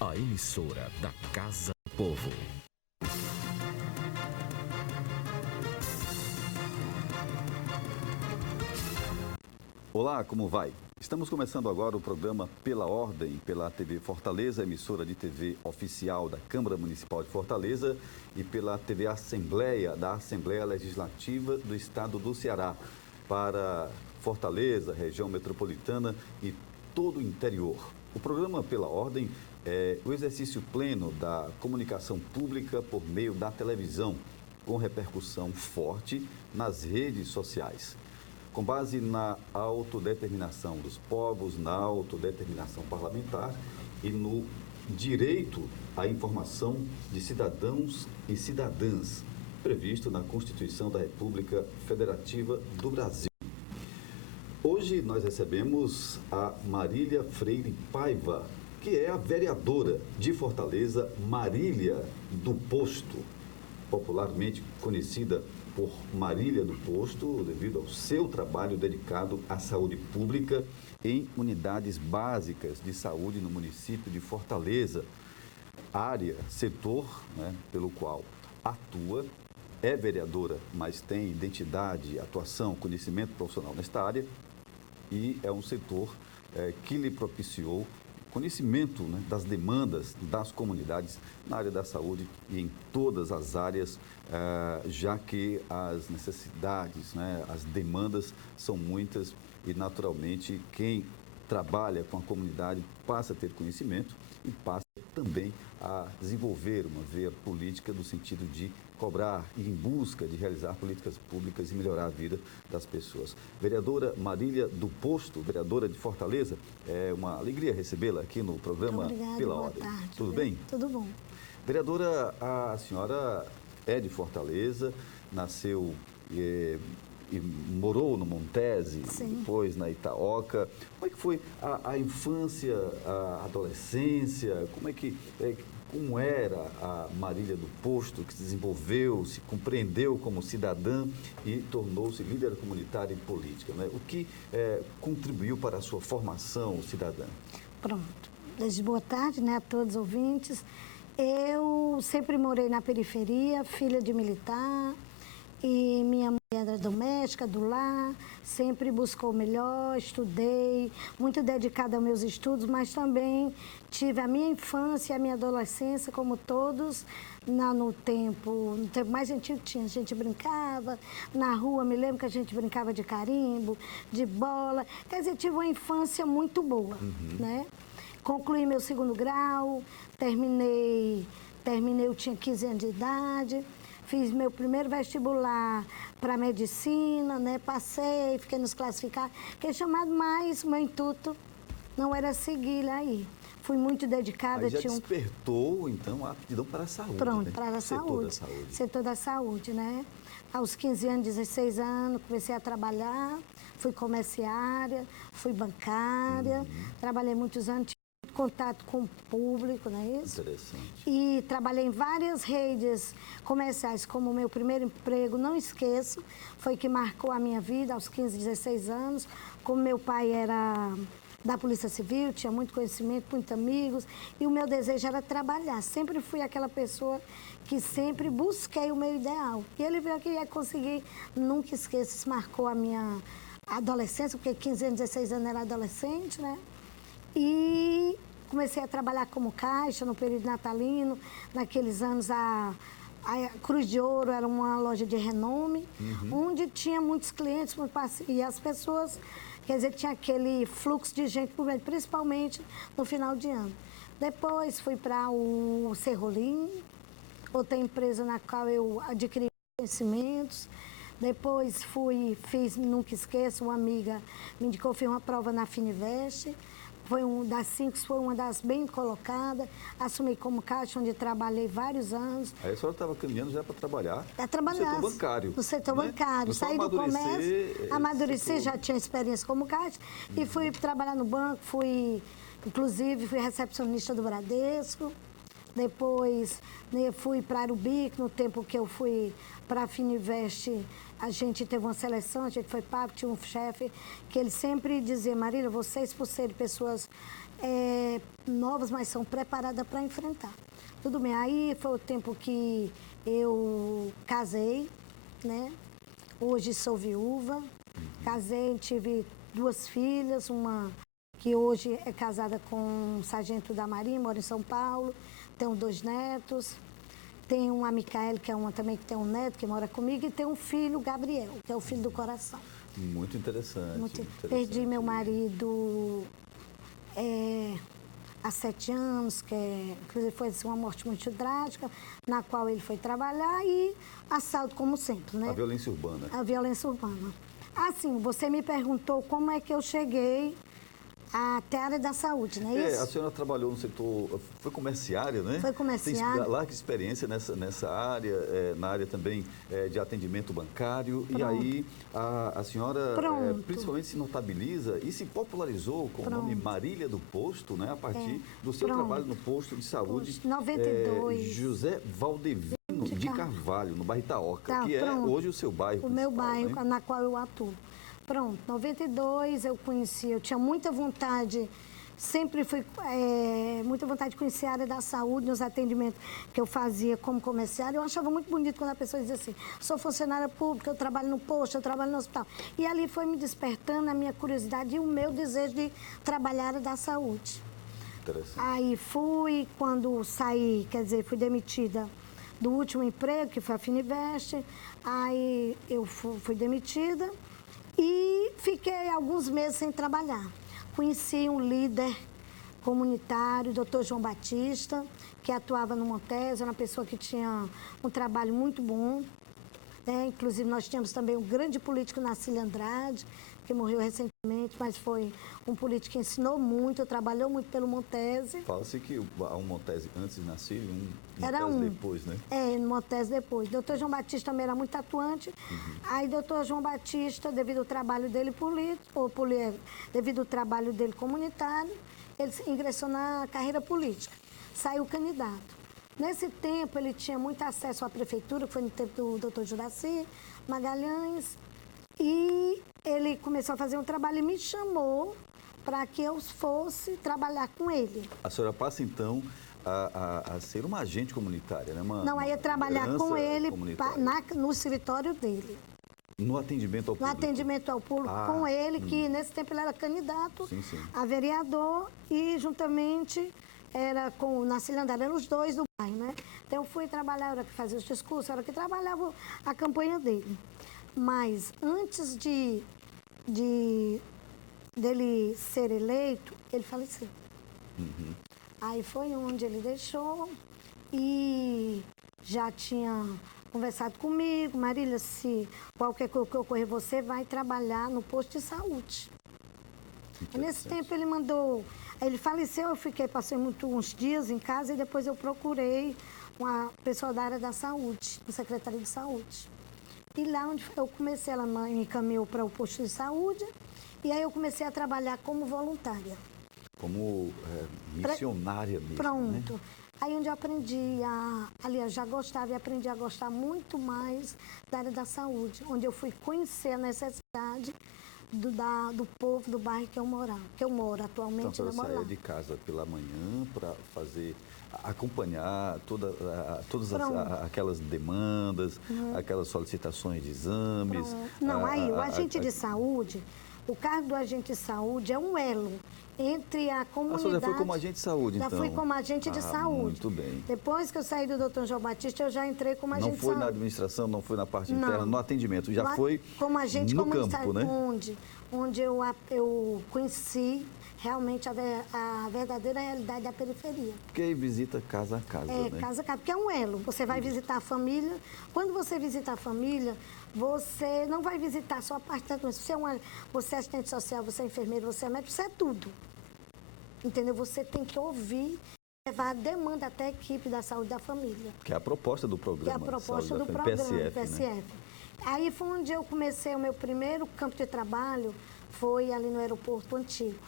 a emissora da Casa do Povo. Olá, como vai? Estamos começando agora o programa Pela Ordem, pela TV Fortaleza, emissora de TV oficial da Câmara Municipal de Fortaleza, e pela TV Assembleia, da Assembleia Legislativa do Estado do Ceará, para Fortaleza, região metropolitana e todo o interior. O programa Pela Ordem é o exercício pleno da comunicação pública por meio da televisão, com repercussão forte nas redes sociais. Com base na autodeterminação dos povos, na autodeterminação parlamentar e no direito à informação de cidadãos e cidadãs, previsto na Constituição da República Federativa do Brasil. Hoje nós recebemos a Marília Freire Paiva, que é a vereadora de Fortaleza, Marília do Posto, popularmente conhecida por Marília do Posto, devido ao seu trabalho dedicado à saúde pública em unidades básicas de saúde no município de Fortaleza, área, setor, pelo qual atua, é vereadora, mas tem identidade, atuação, conhecimento profissional nesta área, e é um setor que lhe propiciou conhecimento das demandas das comunidades na área da saúde e em todas as áreas, já que as necessidades, as demandas são muitas e, naturalmente, quem trabalha com a comunidade passa a ter conhecimento e passa também a desenvolver uma veia política no sentido de cobrar e em busca de realizar políticas públicas e melhorar a vida das pessoas. Vereadora Marília do Posto, vereadora de Fortaleza, é uma alegria recebê-la aqui no programa Pela Ordem. Boa tarde. Tudo bem? Tudo bom. Vereadora, a senhora é de Fortaleza, nasceu e morou no Montese, Sim. Depois na Itaoca. Como é que foi a infância, a adolescência? Como era a Marília do Posto, que se desenvolveu, se compreendeu como cidadã e tornou-se líder comunitária e política, O que contribuiu para a sua formação cidadã? Pronto. Desde boa tarde, a todos os ouvintes. Eu sempre morei na periferia, filha de militar, e minha mãe era doméstica, do lar, sempre buscou o melhor, estudei, muito dedicada aos meus estudos, mas também tive a minha infância e a minha adolescência, como todos, no tempo mais antigo a gente brincava, na rua, me lembro que a gente brincava de carimbo, de bola, quer dizer, tive uma infância muito boa, Concluí meu segundo grau, terminei, eu tinha 15 anos de idade, fiz meu primeiro vestibular para medicina, Passei, fiquei nos classificados, fiquei chamado, mas meu intuito não era seguir aí. Fui muito dedicada. Aí já despertou, então, a aptidão para a saúde. Pronto, para a saúde. Setor da saúde, Aos 15 anos, 16 anos, comecei a trabalhar, fui comerciária, fui bancária, trabalhei muitos anos, tive contato com o público, não é isso? Interessante. E trabalhei em várias redes comerciais, como o meu primeiro emprego, não esqueço, foi que marcou a minha vida aos 15, 16 anos, como meu pai era da Polícia Civil, tinha muito conhecimento, muitos amigos, e o meu desejo era trabalhar. Sempre fui aquela pessoa que sempre busquei o meu ideal. E ele viu que ia conseguir, nunca esqueço, isso marcou a minha adolescência, porque 15 anos, 16 anos era adolescente, E comecei a trabalhar como caixa no período natalino. Naqueles anos, a Cruz de Ouro era uma loja de renome, onde tinha muitos clientes, e as pessoas, quer dizer, tinha aquele fluxo de gente, principalmente no final de ano. Depois fui para o Serrolim, outra empresa na qual eu adquiri conhecimentos. Depois fiz, nunca esqueço, uma amiga me indicou, fiz uma prova na Finivest. Foi uma das bem colocadas, assumi como caixa, onde trabalhei vários anos. Aí a senhora estava caminhando já para trabalhar no setor bancário. No setor bancário. Saí do comércio, amadureci, já tinha experiência como caixa, e fui trabalhar no banco, inclusive fui recepcionista do Bradesco. Depois fui para Arubic, no tempo que eu fui para a Finivest, a gente teve uma seleção, a gente foi papo, tinha um chefe que ele sempre dizia, Marília, vocês por serem pessoas novas, mas são preparadas para enfrentar. Tudo bem, aí foi o tempo que eu casei, né? Hoje sou viúva, casei, tive 2 filhas, uma que hoje é casada com um sargento da Marinha, mora em São Paulo, tenho 2 netos, tenho uma Micaele, que é uma também que tem um neto, que mora comigo, e tenho um filho, Gabriel, que é o filho do coração. Muito interessante. Perdi meu marido há 7 anos, inclusive foi uma morte muito trágica, na qual ele foi trabalhar, e assalto como sempre, né? A violência urbana. A violência urbana. Assim, você me perguntou como é que eu cheguei até a área da saúde, não é isso? A senhora trabalhou no setor, foi comerciária, né? Foi comerciária. Tem larga experiência nessa área, na área também de atendimento bancário. Pronto. E aí a senhora Pronto. principalmente se notabiliza e se popularizou com o nome Marília do Posto, né? A partir do seu trabalho no posto de saúde. 92. José Valdevino de Carvalho, no bairro Itaoca, que pronto. é hoje o seu bairro. O meu bairro, né? na qual eu atuo. Pronto, 92 eu conheci, eu tinha muita vontade, sempre fui, muita vontade de conhecer a área da saúde, nos atendimentos que eu fazia como comerciária. Eu achava muito bonito quando a pessoa dizia assim, sou funcionária pública, eu trabalho no posto, eu trabalho no hospital. E ali foi me despertando a minha curiosidade e o meu desejo de trabalhar a área da saúde. Interessante. Aí quando saí, quer dizer, fui demitida do último emprego, que foi a Fininvest, aí eu fui demitida. E fiquei alguns meses sem trabalhar. Conheci um líder comunitário, o doutor João Batista, que atuava no Montes, era uma pessoa que tinha um trabalho muito bom. Né? Inclusive, nós tínhamos também um grande político, Nacílio Andrade, que morreu recentemente, mas foi um político que ensinou muito, trabalhou muito pelo Montese. Fala-se que há um Montese antes de nascer e um Era Montese um. depois, né? No Montese depois. Doutor João Batista também era muito atuante. Aí, doutor João Batista, devido ao trabalho dele político, devido ao trabalho dele comunitário, ele ingressou na carreira política. Saiu candidato. Nesse tempo, ele tinha muito acesso à prefeitura, que foi no tempo do doutor Juraci Magalhães, e ele começou a fazer um trabalho e me chamou para que eu fosse trabalhar com ele. A senhora passa, então, a ser uma agente comunitária, né? Não, aí ia trabalhar com ele no escritório dele. No atendimento ao público? No atendimento ao público, com ele, que nesse tempo ele era candidato a vereador e juntamente era com o Nacílio Andrade, eram os 2 do bairro, né? Então eu fui trabalhar, era que fazia os discursos, era que trabalhava a campanha dele. Mas antes dele ser eleito, ele faleceu. Aí foi onde ele deixou e já tinha conversado comigo, Marília, se qualquer coisa que ocorrer, você vai trabalhar no posto de saúde. Nesse tempo ele mandou, ele faleceu, passei uns dias em casa e depois eu procurei uma pessoa da área da saúde, da Secretaria de Saúde. E lá onde eu comecei, ela me encaminhou para o posto de saúde e aí eu comecei a trabalhar como voluntária. Como missionária mesmo, Pronto. Né? Aí onde eu aprendi aliás, já gostava e aprendi a gostar muito mais da área da saúde, onde eu fui conhecer a necessidade do povo do bairro que eu moro atualmente. Então, você saía de casa pela manhã para acompanhar todas aquelas demandas, aquelas solicitações de exames. Não, aí o agente de saúde, o cargo do agente de saúde é um elo entre a comunidade... A senhora já foi como agente de saúde, então? Já fui como agente de saúde. Muito bem. Depois que eu saí do doutor João Batista, eu já entrei como agente de saúde. Não foi na administração, não foi na parte interna, no atendimento, já foi como agente no campo, né? Onde eu conheci realmente a verdadeira realidade da periferia. Porque aí visita casa a casa, né? Casa a casa, porque é um elo. Você vai visitar a família. Quando você visita a família, você não vai visitar só a parte da doença. Você é assistente social, você é enfermeiro, você é médico, você é tudo. Entendeu? Você tem que ouvir, levar a demanda até a equipe da saúde da família. Que é a proposta do programa. Que é a proposta do programa, PSF. Né? Aí foi onde eu comecei o meu primeiro campo de trabalho, foi ali no aeroporto antigo.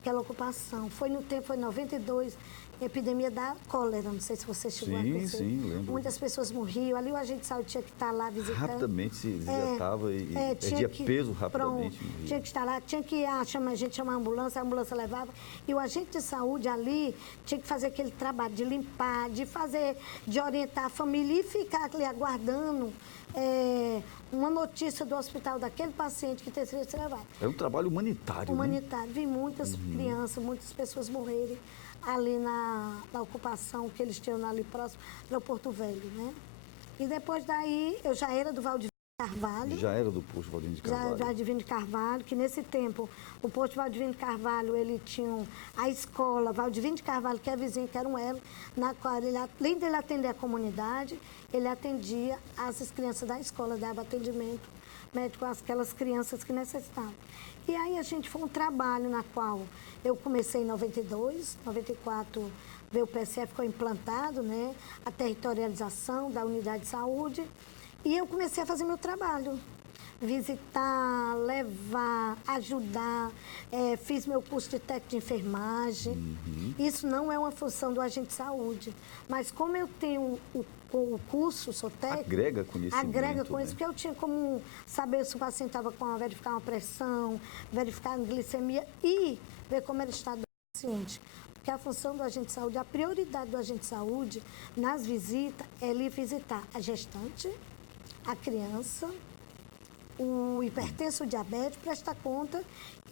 Aquela ocupação. Foi no tempo, foi em 92, epidemia da cólera, não sei se você chegou a conhecer. Sim, lembro. Muitas pessoas morriam, ali o agente de saúde tinha que estar lá visitando. Rapidamente se desgatava e perdia peso rapidamente. Tinha que estar lá, tinha que a gente chamar a ambulância levava, e o agente de saúde ali tinha que fazer aquele trabalho de limpar, de orientar a família e ficar ali aguardando uma notícia do hospital daquele paciente que teria que ser levado. É um trabalho humanitário, Humanitário. Vi muitas crianças, muitas pessoas morrerem ali na ocupação que eles tinham ali próximo do Porto Velho, né? E depois daí, eu já era do Valdivino Carvalho. Já era do posto Valdivino de Carvalho. Já Valdivino de Carvalho, que nesse tempo, o posto Valdivino de Carvalho, ele tinha a escola Valdivino de Carvalho, que é vizinho, que era um elo, na qual, ele, além dele atender a comunidade, ele atendia as crianças da escola, dava atendimento médico àquelas crianças que necessitavam. E aí a gente foi um trabalho na qual eu comecei em 92, 94 veio o PSF, ficou implantado, né, a territorialização da unidade de saúde, e eu comecei a fazer meu trabalho. Visitar, levar, ajudar, fiz meu curso de técnico de enfermagem. Isso não é uma função do agente de saúde, mas como eu tenho o curso, sou técnica... Agrega conhecimento. Agrega conhecimento, porque eu tinha como saber se o paciente estava verificar uma pressão, verificar a glicemia e ver como era o estado do paciente. Porque a função do agente de saúde, a prioridade do agente de saúde nas visitas é ele visitar a gestante, a criança, o hipertenso, o diabetes, prestar conta,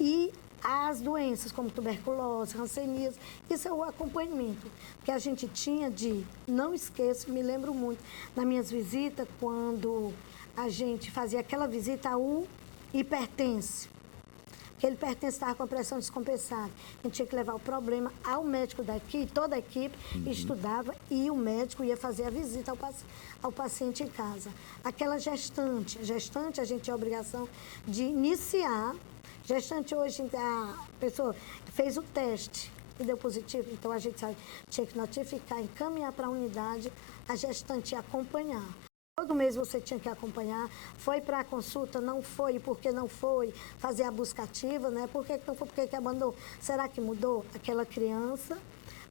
e as doenças como tuberculose, hanseníase, isso é o acompanhamento que a gente tinha não esqueço, me lembro muito, nas minhas visitas, quando a gente fazia aquela visita ao hipertenso, que ele estava com a pressão descompensada. A gente tinha que levar o problema ao médico daqui, toda a equipe estudava e o médico ia fazer a visita ao paciente em casa. Aquela gestante a gente tinha a obrigação de iniciar. Gestante hoje, a pessoa fez o teste e deu positivo, então a gente tinha que notificar, encaminhar para a unidade, a gestante ia acompanhar. Todo mês você tinha que acompanhar, foi para a consulta, não foi, por que não foi, fazer a busca ativa, né? Por que não foi, por que abandonou? Será que mudou? Aquela criança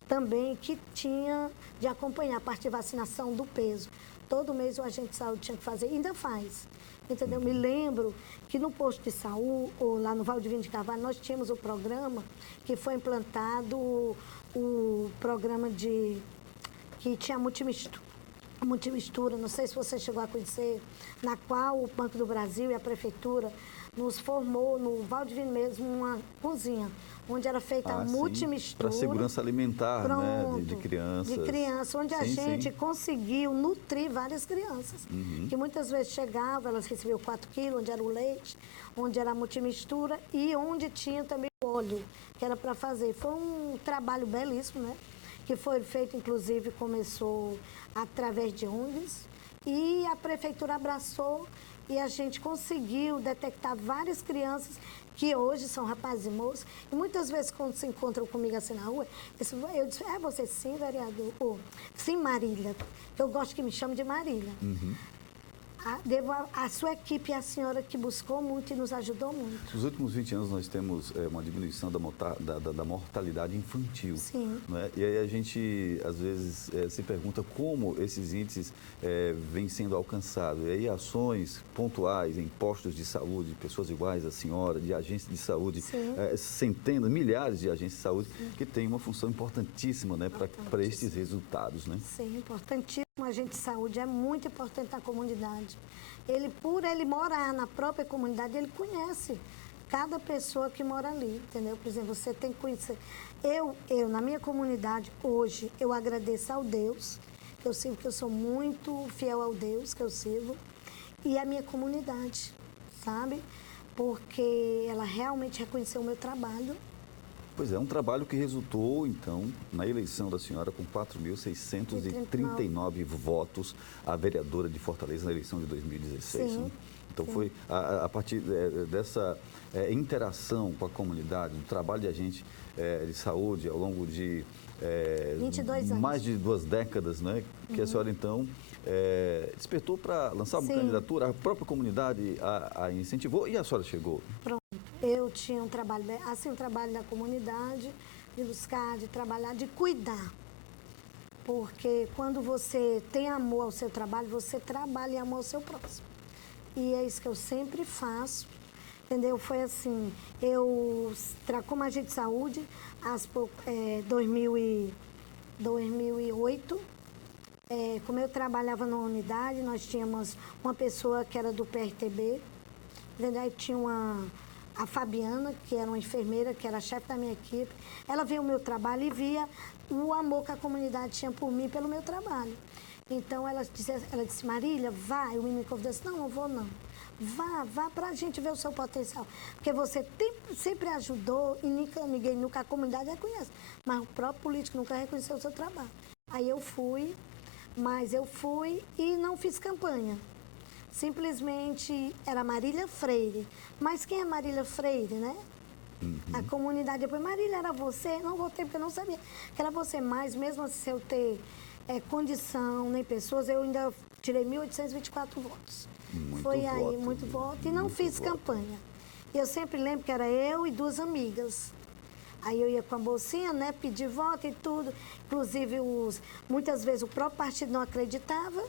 também que tinha de acompanhar a parte de vacinação do peso. Todo mês o agente de saúde tinha que fazer, ainda faz, entendeu? Me lembro que no posto de saúde, ou lá no Valdivino de Carvalho, nós tínhamos o programa que foi implantado, o programa que tinha multimistura, não sei se você chegou a conhecer, na qual o Banco do Brasil e a Prefeitura nos formou, no Valdivino mesmo, uma cozinha, onde era feita a multimistura. Para segurança alimentar, né, de crianças. De crianças, onde a gente conseguiu nutrir várias crianças, que muitas vezes chegavam, elas recebiam 4 quilos, onde era o leite, onde era a multimistura e onde tinha também o óleo, que era para fazer. Foi um trabalho belíssimo, né? Que foi feito, inclusive, começou através de ONGs, e a prefeitura abraçou e a gente conseguiu detectar várias crianças que hoje são rapazes e moças, e muitas vezes quando se encontram comigo assim na rua, eu disse, você sim, vereador? Ou, sim, Marília, eu gosto que me chame de Marília. Devo a sua equipe e a senhora que buscou muito e nos ajudou muito. Nos últimos 20 anos nós temos uma diminuição da mortalidade infantil. Sim. Não é? E aí a gente, às vezes, se pergunta como esses índices vêm sendo alcançados. E aí ações pontuais em postos de saúde, pessoas iguais à senhora, de agências de saúde, centenas, milhares de agências de saúde, que têm uma função importantíssima, né, para estes resultados. Né? Sim, importantíssimo. O agente de saúde é muito importante na comunidade. Por ele morar na própria comunidade, ele conhece cada pessoa que mora ali, entendeu? Por exemplo, você tem que conhecer. Eu na minha comunidade, hoje, eu agradeço ao Deus, que eu sirvo, que eu sou muito fiel ao Deus que eu sirvo, e a minha comunidade, sabe? Porque ela realmente reconheceu o meu trabalho. Pois é, um trabalho que resultou, então, na eleição da senhora com 4.639 votos à vereadora de Fortaleza na eleição de 2016. Sim, né? Então, sim. foi a partir dessa interação com a comunidade, do trabalho de agente de saúde ao longo de 22 anos. mais de 2 décadas, né? Que a senhora, então, despertou para lançar uma candidatura, a própria comunidade a incentivou e a senhora chegou. Pronto. Eu tinha um trabalho, assim, um trabalho da comunidade, de buscar, de trabalhar, de cuidar. Porque quando você tem amor ao seu trabalho, você trabalha e amor ao seu próximo. E é isso que eu sempre faço, entendeu? Foi assim, como agente de saúde, 2008, como eu trabalhava numa unidade, nós tínhamos uma pessoa que era do PRTB, entendeu? Aí tinha a Fabiana, que era uma enfermeira, que era a chefe da minha equipe. Ela via o meu trabalho e via o amor que a comunidade tinha por mim, pelo meu trabalho. Então, ela disse, Marília, vai. O menino convidou, disse, não vou não. Vá para a gente ver o seu potencial. Porque você sempre ajudou e ninguém nunca, a comunidade reconhece. Mas o próprio político nunca reconheceu o seu trabalho. Aí eu fui e não fiz campanha. Simplesmente era Marília Freire. Mas quem é Marília Freire, né? A comunidade, depois, Marília, era você? Não votei porque eu não sabia que era você. Mas mesmo assim, se eu ter condição, nem pessoas, eu ainda tirei 1.824 votos. Muito voto. E não fiz campanha. E eu sempre lembro que era eu e 2 amigas. Aí eu ia com a bolsinha, né, pedir voto e tudo. Inclusive, muitas vezes o próprio partido não acreditava.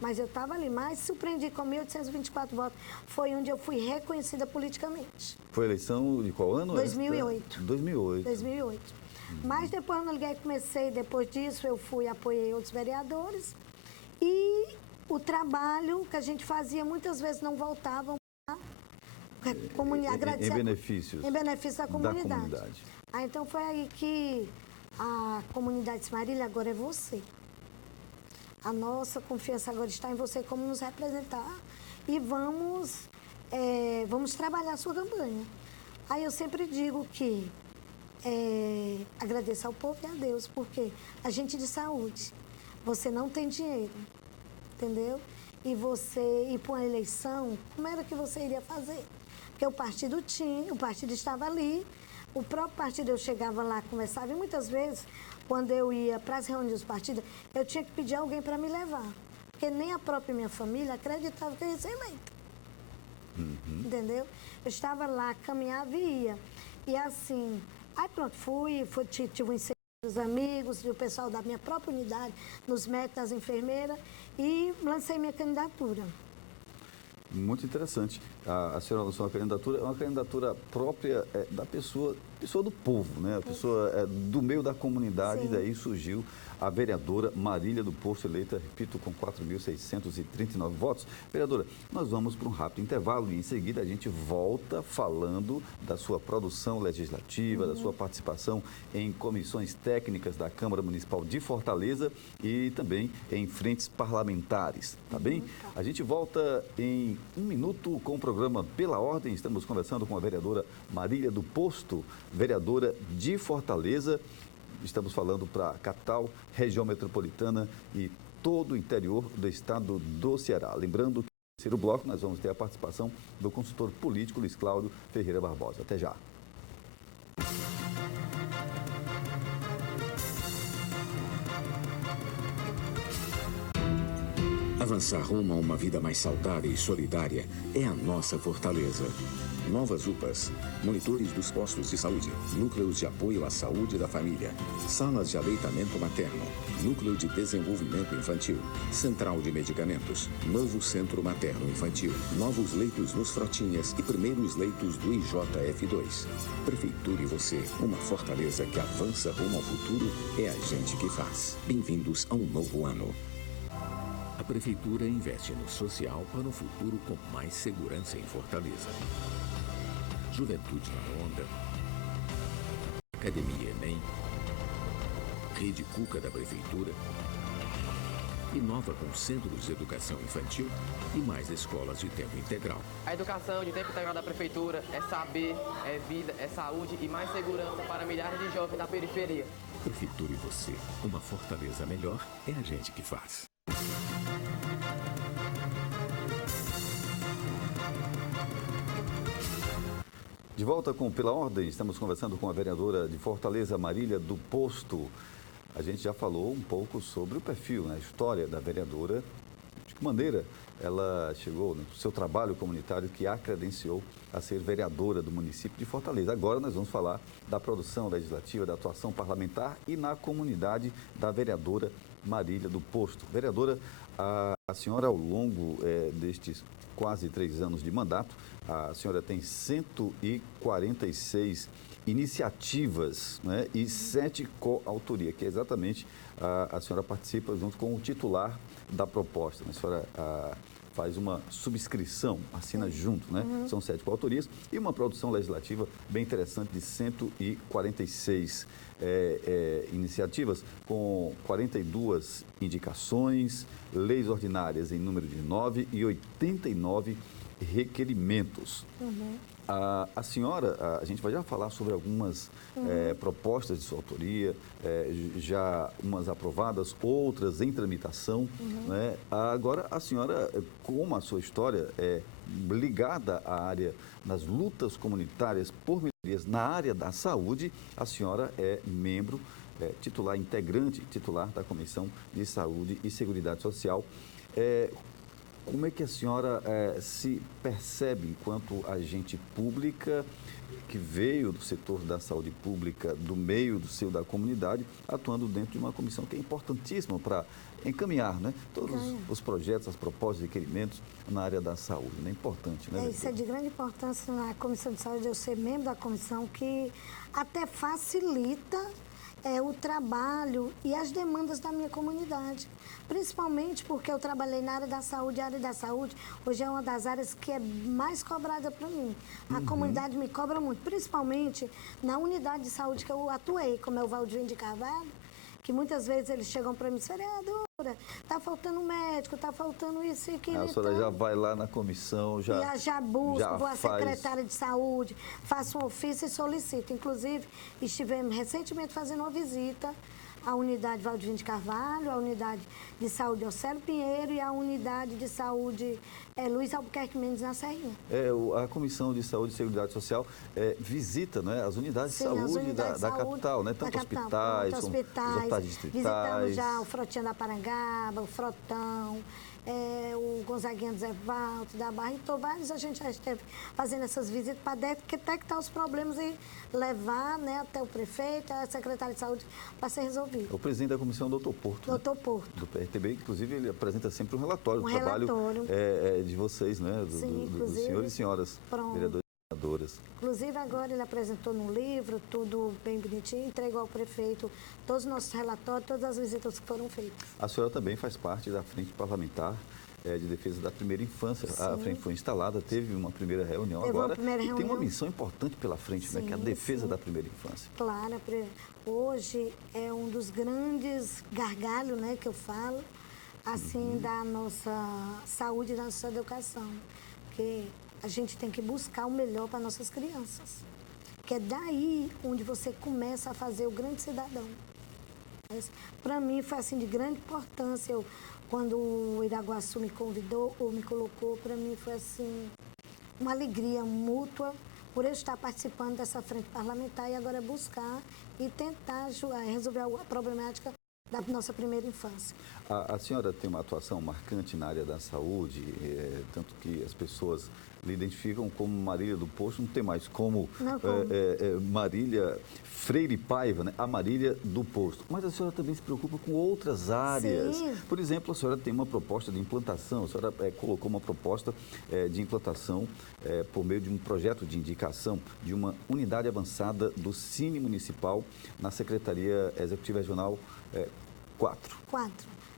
Mas eu estava ali, mas surpreendi com 1.824 votos. Foi onde eu fui reconhecida politicamente. Foi eleição de qual ano? 2008. 2008. 2008. Mas depois eu não liguei, depois disso eu apoiei outros vereadores. E o trabalho que a gente fazia, muitas vezes não voltavam para a comunidade. Em benefícios. Em benefício da comunidade. Então foi aí que a comunidade disse, Marília, agora é você. A nossa confiança agora está em você como nos representar e vamos trabalhar a sua campanha. Aí eu sempre digo que agradeço ao povo e a Deus, porque a gente de saúde, você não tem dinheiro, entendeu? E você ir para uma eleição, como era que você iria fazer? Porque o partido estava ali, o próprio partido, eu chegava lá, conversava, e muitas vezes, quando eu ia para as reuniões dos partidos, eu tinha que pedir alguém para me levar. Porque nem a própria minha família acreditava que eu ia ser eleita. Entendeu? Eu estava lá, caminhava e ia. E assim, aí pronto, tive um incentivo dos amigos, do pessoal da minha própria unidade, nos médicos, das enfermeiras, e lancei minha candidatura. Muito interessante. A senhora lançou uma candidatura, é uma candidatura própria da pessoa do povo, né? A pessoa do meio da comunidade. Sim. E daí surgiu a vereadora Marília do Posto, eleita, repito, com 4.639 votos. Vereadora, nós vamos para um rápido intervalo e em seguida a gente volta falando da sua produção legislativa, da sua participação em comissões técnicas da Câmara Municipal de Fortaleza e também em frentes parlamentares, tá bem? A gente volta em 1 minuto com o programa Pela Ordem. Estamos conversando com a vereadora Marília do Posto, vereadora de Fortaleza. Estamos falando para a capital, região metropolitana e todo o interior do estado do Ceará. Lembrando que no terceiro bloco nós vamos ter a participação do consultor político Luiz Cláudio Ferreira Barbosa. Até já. Avançar rumo a uma vida mais saudável e solidária é a nossa fortaleza. Novas UPAs, monitores dos postos de saúde, núcleos de apoio à saúde da família, salas de aleitamento materno, núcleo de desenvolvimento infantil, central de medicamentos, novo centro materno-infantil, novos leitos nos Frotinhas e primeiros leitos do IJF2. Prefeitura e você, uma fortaleza que avança rumo ao futuro, é a gente que faz. Bem-vindos a um novo ano. A Prefeitura investe no social para um futuro com mais segurança em Fortaleza. Juventude na Onda, Academia Enem, Rede Cuca da Prefeitura, inova com centros de educação infantil e mais escolas de tempo integral. A educação de tempo integral da Prefeitura é saber, é vida, é saúde e mais segurança para milhares de jovens da periferia. Prefeitura e você, uma Fortaleza melhor, é a gente que faz. De volta com Pela Ordem, estamos conversando com a vereadora de Fortaleza, Marília do Posto. A gente já falou um pouco sobre o perfil, né, a história da vereadora, de que maneira ela chegou no seu trabalho comunitário que a credenciou a ser vereadora do município de Fortaleza. Agora nós vamos falar da produção legislativa, da atuação parlamentar e na comunidade da vereadora Marília do Posto. Vereadora, a senhora, ao longo destes quase 3 anos de mandato, a senhora tem 146 iniciativas, né, e 7 coautoria, que é exatamente a senhora participa junto com o titular da proposta. A senhora faz uma subscrição, assina junto, né? São 7 coautorias e uma produção legislativa bem interessante de 146 iniciativas, com 42 indicações, leis ordinárias em número de 9 e 89 requerimentos. A senhora, a gente vai já falar sobre algumas propostas de sua autoria, já umas aprovadas, outras em tramitação. Né? Agora, a senhora, como a sua história é ligada à área, nas lutas comunitárias por melhorias na área da saúde, a senhora é membro, integrante titular da Comissão de Saúde e Seguridade Social. Como é que a senhora se percebe enquanto agente pública que veio do setor da saúde pública, do meio da comunidade, atuando dentro de uma comissão que é importantíssima para encaminhar, né, todos os projetos, as propostas e requerimentos na área da saúde? É importante, né? Isso é de grande importância na Comissão de Saúde, eu ser membro da comissão, que até facilita o trabalho e as demandas da minha comunidade. Principalmente porque eu trabalhei na área da saúde. A área da saúde hoje é uma das áreas que é mais cobrada para mim. A comunidade me cobra muito, principalmente na unidade de saúde que eu atuei, como é o Valdir de Carvalho, que muitas vezes eles chegam para mim e dizem: vereadora, está faltando médico, está faltando isso e aquilo. A senhora já vai lá na comissão, já busco, vou à secretária de saúde, faço um ofício e solicito. Inclusive, estivemos recentemente fazendo uma visita à unidade Valdir de Carvalho, à unidade de saúde Océlio Pinheiro e à unidade de saúde Luiz Albuquerque Mendes, na Serrinha. A Comissão de Saúde e Seguridade Social visita, né, as unidades de saúde, as unidades da de saúde capital, né, tanto hospitais, como os hospitais distritais. Visitamos já o Frotinha da Parangaba, o Frotão, o Gonzaguinha do Zé Valdo, da Barra, então vários a gente já esteve fazendo essas visitas para detectar os problemas e levar, né, até o prefeito, a secretária de saúde, para ser resolvido. O presidente da comissão, doutor Porto. Doutor Porto. Do PRTB, inclusive, ele apresenta sempre um relatório do trabalho de vocês, né, dos senhores e senhoras vereadores e vereadoras. Inclusive, agora ele apresentou no livro, tudo bem bonitinho, entregou ao prefeito todos os nossos relatórios, todas as visitas que foram feitas. A senhora também faz parte da Frente Parlamentar de Defesa da Primeira Infância. Sim. A frente foi instalada, teve uma primeira reunião agora. Tem uma missão importante pela frente, né, que é a defesa da primeira infância. Claro, hoje é um dos grandes gargalhos, né, que eu falo, assim, da nossa saúde e da nossa educação. Porque a gente tem que buscar o melhor para nossas crianças. Que é daí onde você começa a fazer o grande cidadão. Para mim foi assim de grande importância. Quando o Iraguaçu me convidou ou me colocou, para mim foi assim uma alegria mútua por eu estar participando dessa frente parlamentar e agora buscar e tentar resolver a problemática da nossa primeira infância. A senhora tem uma atuação marcante na área da saúde, tanto que as pessoas lhe identificam como Marília do Posto, não tem mais como Marília Freire Paiva, né? A Marília do Posto. Mas a senhora também se preocupa com outras áreas. Sim. Por exemplo, a senhora tem uma proposta de implantação, a senhora colocou uma proposta de implantação por meio de um projeto de indicação de uma unidade avançada do Cine Municipal na Secretaria Executiva Regional 4.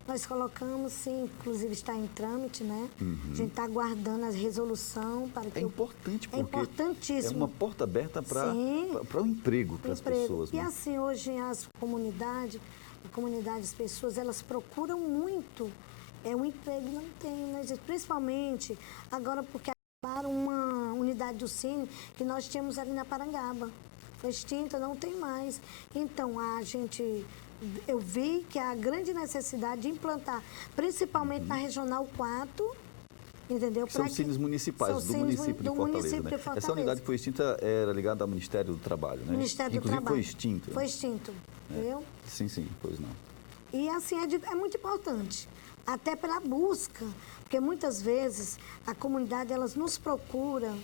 Nós colocamos, sim, inclusive está em trâmite, né? A gente está aguardando a resolução para que... É importante, porque é importantíssimo. É uma porta aberta para o emprego, para as pessoas. E assim, hoje as comunidades, as pessoas, elas procuram muito um emprego, não tem, né? Principalmente agora porque para uma unidade do Cine que nós tínhamos ali na Parangaba. Foi extinta, não tem mais. Então, eu vi que há grande necessidade de implantar, principalmente na Regional 4, entendeu? São cines municipais do município de Fortaleza, né? Essa unidade que foi extinta era ligada ao Ministério do Trabalho, né? Ministério do Trabalho. Foi extinto. Foi extinto, entendeu? Sim, pois não. E assim, é muito importante, até pela busca, porque muitas vezes a comunidade, elas nos procura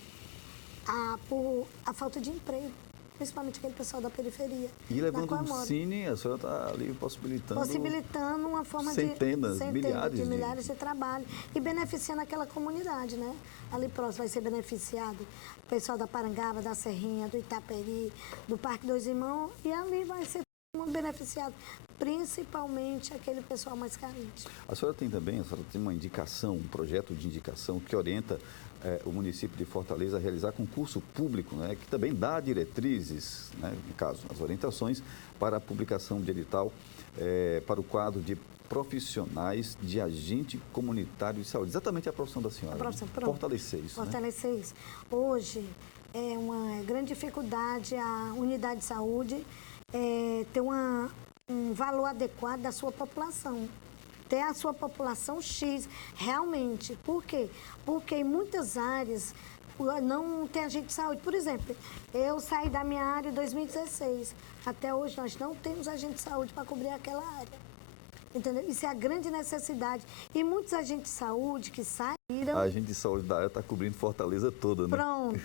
a falta de emprego, principalmente aquele pessoal da periferia. E levando o Cine, a senhora está ali possibilitando uma forma centenas, milhares de trabalho e beneficiando aquela comunidade, né? Ali próximo vai ser beneficiado o pessoal da Parangaba, da Serrinha, do Itaperi, do Parque Dois Irmãos, e ali vai ser beneficiado principalmente aquele pessoal mais carente. A senhora tem uma indicação, um projeto de indicação que orienta o município de Fortaleza a realizar concurso público, né, que também dá diretrizes, né, no caso, as orientações para a publicação de edital para o quadro de profissionais de agente comunitário de saúde. Exatamente a profissão da senhora. Fortalecer isso. Fortalecer isso. Hoje é uma grande dificuldade a unidade de saúde ter um valor adequado da sua população. Ter a sua população X, realmente. Por quê? Porque em muitas áreas não tem agente de saúde. Por exemplo, eu saí da minha área em 2016. Até hoje nós não temos agente de saúde para cobrir aquela área. Entendeu? Isso é a grande necessidade. E muitos agentes de saúde que saíram... A agente de saúde da área está cobrindo Fortaleza toda, né? Pronto.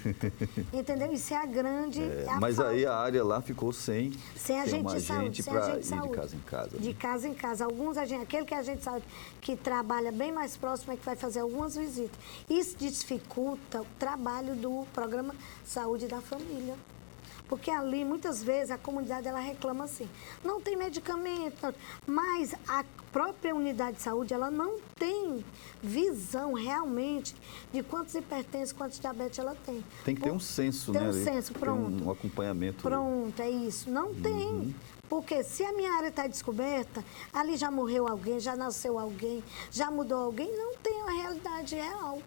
Entendeu? Isso é a grande... mas falta. Aí a área lá ficou sem agente de saúde. Para ir de casa em casa. De casa em casa. Alguns agentes, aquele que é agente de saúde que trabalha bem mais próximo é que vai fazer algumas visitas. Isso dificulta o trabalho do programa Saúde da Família. Porque ali, muitas vezes, a comunidade ela reclama assim, não tem medicamento, mas a própria unidade de saúde ela não tem visão realmente de quantos hipertensos, quantos diabetes ela tem. Tem que ter um censo, né? Tem um censo, pronto. Tem um acompanhamento. Pronto, é isso. Não tem. Porque se a minha área está descoberta, ali já morreu alguém, já nasceu alguém, já mudou alguém, não tem a realidade real.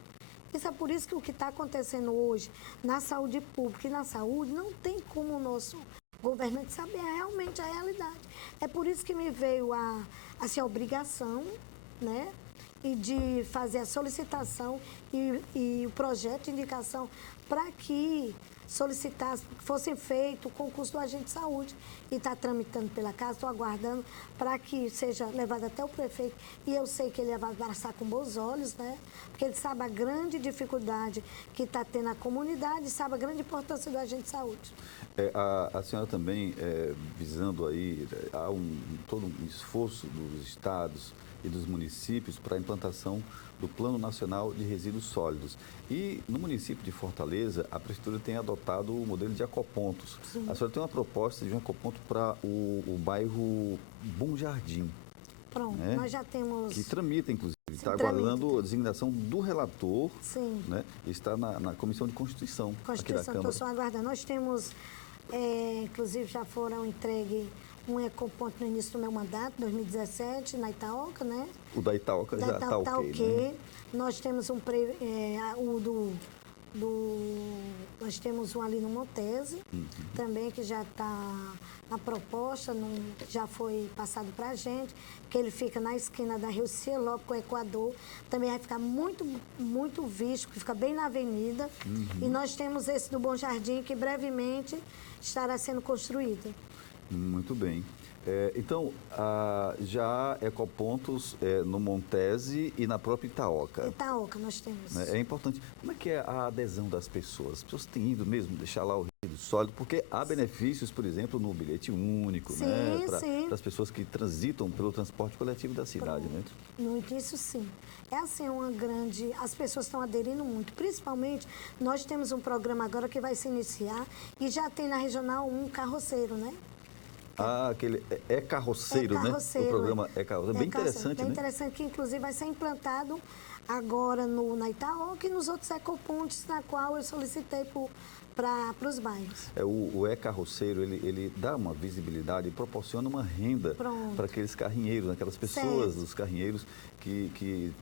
Isso é por isso que o que está acontecendo hoje na saúde pública e na saúde não tem como o nosso governante saber realmente a realidade. É por isso que me veio a obrigação, né, e de fazer a solicitação e o projeto de indicação para que solicitasse, fosse feito o concurso do agente de saúde. E está tramitando pela casa, estou aguardando para que seja levado até o prefeito. E eu sei que ele vai abraçar com bons olhos, né? Porque ele sabe a grande dificuldade que está tendo a comunidade, sabe a grande importância do agente de saúde. A senhora também, visando aí, há todo um esforço dos estados e dos municípios para a implantação do Plano Nacional de Resíduos Sólidos. E no município de Fortaleza, a Prefeitura tem adotado o modelo de ecopontos. Sim. A senhora tem uma proposta de um ecoponto para o bairro Bom Jardim. Pronto, né? Nós já temos... Que tramita, inclusive. Está aguardando a designação do relator. Sim. Né? Está na Comissão de Constituição aqui da Câmara. Estou só aguardando. Nós temos, inclusive já foram entregues um ecoponto no início do meu mandato, 2017, na Itaoca, né? O da Itaoca já está ok, né? Nós temos nós temos um ali no Montese, também que já está na proposta, já foi passado para a gente, que ele fica na esquina da Rio Cieló com o Equador, também vai ficar muito, muito visto, que fica bem na avenida. E nós temos esse do Bom Jardim, que brevemente estará sendo construído. Muito bem. Então, já há ecopontos no Montese e na própria Itaoca. Itaoca nós temos. É importante. Como é que é a adesão das pessoas? As pessoas têm ido mesmo deixar lá o resíduo sólido, porque há benefícios, por exemplo, no bilhete único, sim, né? Para as pessoas que transitam pelo transporte coletivo da cidade, né? Muito, isso sim. É assim, as pessoas estão aderindo muito. Principalmente, nós temos um programa agora que vai se iniciar e já tem na Regional 1 carroceiro, né? Aquele carroceiro, né? O programa carroceiro. Bem interessante, né? Bem interessante, que inclusive vai ser implantado agora na Itaoca e nos outros ecopontos, na qual eu solicitei para os bairros. O carroceiro, ele dá uma visibilidade e proporciona uma renda para aqueles carrinheiros, aquelas pessoas, os carrinheiros que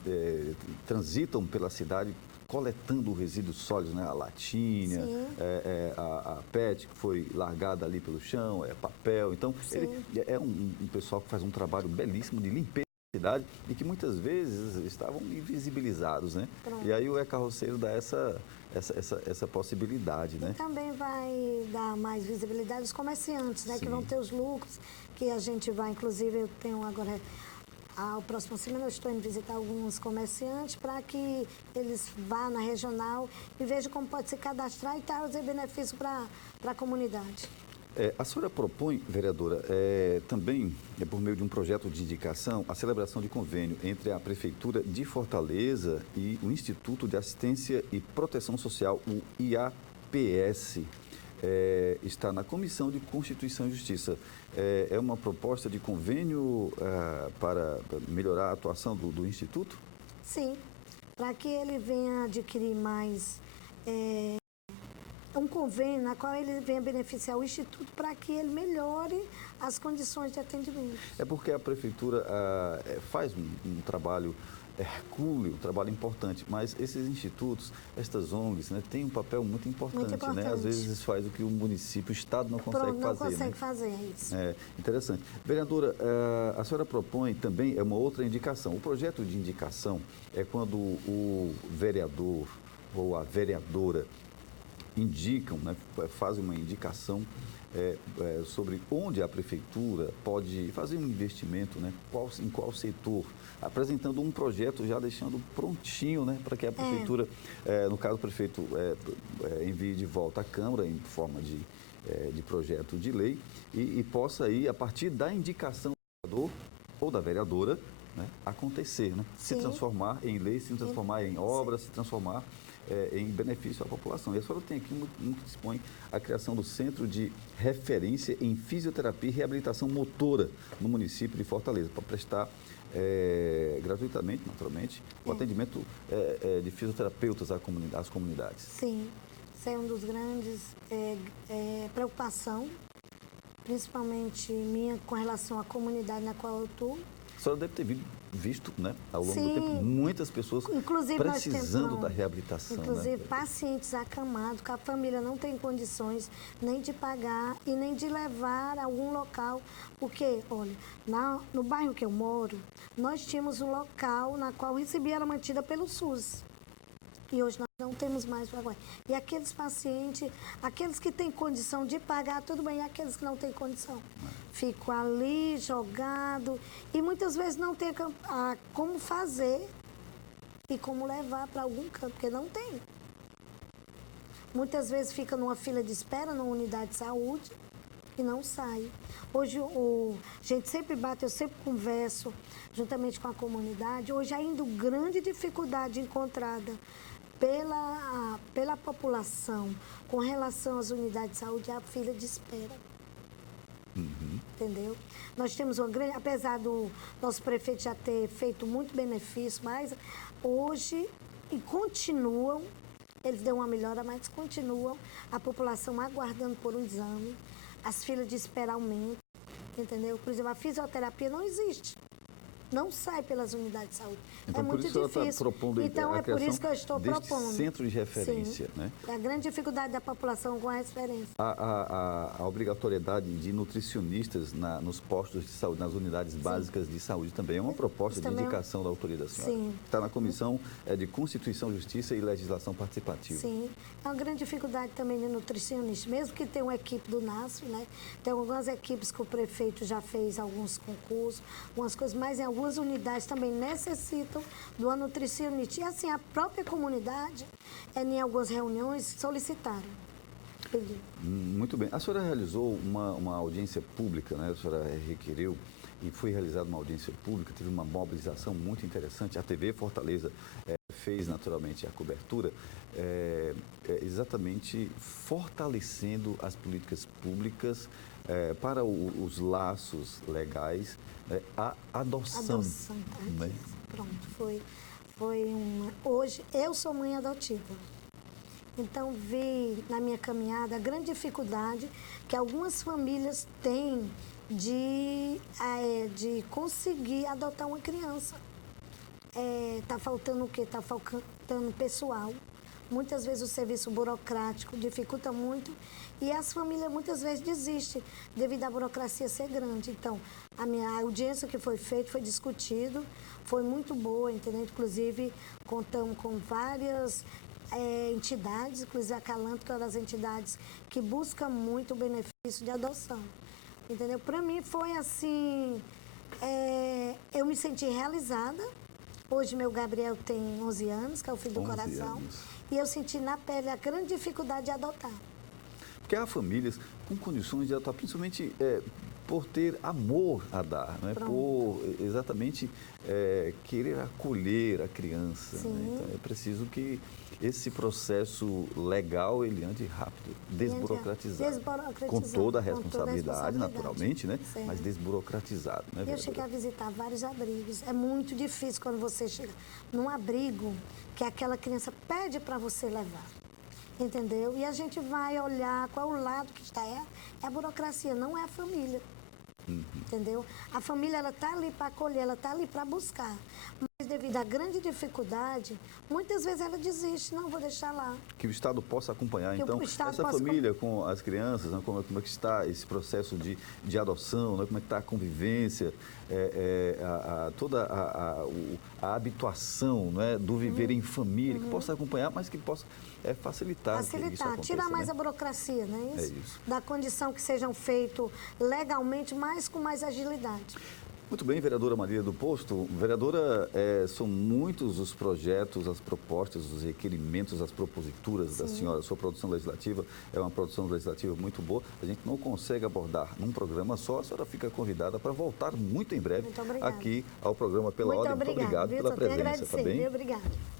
transitam pela cidade coletando resíduos sólidos, né? A latinha, a PET que foi largada ali pelo chão, papel. Então, ele é um pessoal que faz um trabalho belíssimo de limpeza da cidade e que muitas vezes estavam invisibilizados, né? E aí o carroceiro dá essa possibilidade, né? E também vai dar mais visibilidade aos comerciantes, né? Que vão ter os lucros, que a gente vai, inclusive, eu tenho agora a próxima semana eu estou indo visitar alguns comerciantes para que eles vá na regional e vejam como pode se cadastrar e trazer benefício para a comunidade. A senhora propõe, vereadora, também, por meio de um projeto de indicação, a celebração de convênio entre a Prefeitura de Fortaleza e o Instituto de Assistência e Proteção Social, o IAPS. Está na Comissão de Constituição e Justiça. É uma proposta de convênio para melhorar a atuação do Instituto? Sim, para que ele venha adquirir mais um convênio na qual ele venha beneficiar o Instituto para que ele melhore as condições de atendimento. É porque a Prefeitura faz um trabalho hercúleo, um trabalho importante, mas esses institutos, estas ONGs, né, têm um papel muito importante, né? Às vezes faz o que o município, o Estado não consegue fazer. Não consegue né? fazer isso. Interessante. Vereadora, a senhora propõe também, uma outra indicação. O projeto de indicação é quando o vereador ou a vereadora indicam, né, fazem uma indicação sobre onde a Prefeitura pode fazer um investimento, né, em qual setor, apresentando um projeto, já deixando prontinho, né, para que a Prefeitura, no caso o prefeito, envie de volta à Câmara em forma de projeto de lei e possa ir, a partir da indicação do vereador ou da vereadora, né, acontecer, né, se transformar em lei, se transformar em obra, se transformar em benefício à população. E a senhora tem aqui um que dispõe a criação do Centro de Referência em Fisioterapia e Reabilitação Motora no município de Fortaleza, para prestar gratuitamente, naturalmente, o atendimento de fisioterapeutas às comunidades. Sim, isso é um dos grandes preocupação, principalmente minha com relação à comunidade na qual eu estou. A senhora deve ter visto, né, ao longo do tempo, muitas pessoas precisando da reabilitação. Inclusive, né? pacientes acamados, que a família não tem condições nem de pagar e nem de levar a algum local. Porque, olha, no bairro que eu moro, nós tínhamos um local na qual recebia era mantida pelo SUS. E hoje nós não temos mais para agora. E aqueles pacientes, aqueles que têm condição de pagar, tudo bem, e aqueles que não têm condição, ficam ali jogado e muitas vezes não tem como fazer e como levar para algum canto, porque não tem. Muitas vezes fica numa fila de espera numa unidade de saúde e não sai. Hoje a gente sempre bate, eu sempre converso juntamente com a comunidade. Hoje ainda grande dificuldade encontrada pela população com relação às unidades de saúde é a fila de espera. Entendeu? Nós temos uma grande, apesar do nosso prefeito já ter feito muito benefício, mas hoje, e continuam, eles dão uma melhora, mas continuam a população aguardando por um exame, as filas de espera aumentam, entendeu? Por exemplo, a fisioterapia não existe. Não sai pelas unidades de saúde. Então, muito difícil. Está propondo então, é por isso que eu estou propondo. Centro de referência. Sim. Né? É a grande dificuldade da população com a referência. A obrigatoriedade de nutricionistas nos postos de saúde, nas unidades básicas de saúde também é uma proposta de indicação da autoria da senhora. Sim. Está na Comissão de Constituição, Justiça e Legislação Participativa. Sim. É uma grande dificuldade também de nutricionista, mesmo que tenha uma equipe do NASF, né? Tem algumas equipes que o prefeito já fez alguns concursos, algumas coisas, mas em algumas unidades também necessitam de uma nutricionista. E assim, a própria comunidade, em algumas reuniões, solicitaram. Muito bem. A senhora realizou uma audiência pública, né? A senhora requeriu e foi realizada uma audiência pública, teve uma mobilização muito interessante. A TV Fortaleza fez naturalmente a cobertura, exatamente fortalecendo as políticas públicas para os laços legais, a adoção. Né? Pronto, foi uma... Hoje, eu sou mãe adotiva. Então, vi na minha caminhada a grande dificuldade que algumas famílias têm de conseguir adotar uma criança. Está faltando o quê? Está faltando pessoal. Muitas vezes o serviço burocrático dificulta muito e as famílias muitas vezes desistem devido à burocracia ser grande. Então, a minha audiência que foi feita, foi discutido, foi muito boa, entendeu? Inclusive, contamos com várias entidades, inclusive a Calanto, que é uma das entidades que busca muito o benefício de adoção. Entendeu? Para mim foi assim, eu me senti realizada. Hoje meu Gabriel tem 11 anos, que é o filho do 11 coração. anos. E eu senti na pele a grande dificuldade de adotar. Porque há famílias com condições de adotar, principalmente por ter amor a dar, né? Por exatamente querer acolher a criança. Né? Então é preciso que esse processo legal ele ande rápido, desburocratizado. Com toda a responsabilidade, naturalmente, né? Certo. Mas desburocratizado. Né, eu cheguei a visitar vários abrigos. É muito difícil quando você chega num abrigo que aquela criança pede para você levar. Entendeu? E a gente vai olhar qual é o lado que está. É a burocracia, não é a família. Entendeu? A família, ela está ali para acolher, ela está ali para buscar. Mas devido à grande dificuldade, muitas vezes ela desiste, não, vou deixar lá. Que o Estado possa acompanhar, Que então, essa família com as crianças, né? Como é que está esse processo de adoção, né? Como é que está a convivência, toda a habituação, né? Do viver em família, que possa acompanhar, mas que possa facilitar que isso aconteça, tirar mais né? a burocracia, né? É isso. Da condição que sejam feitos legalmente, mas com mais agilidade. Muito bem, vereadora Marília do Posto. Vereadora, são muitos os projetos, as propostas, os requerimentos, as proposituras da senhora. A sua produção legislativa é uma produção legislativa muito boa. A gente não consegue abordar num programa só. A senhora fica convidada para voltar muito em breve aqui ao programa Pela Ordem. Muito obrigado pela presença. Tá bem? Obrigada.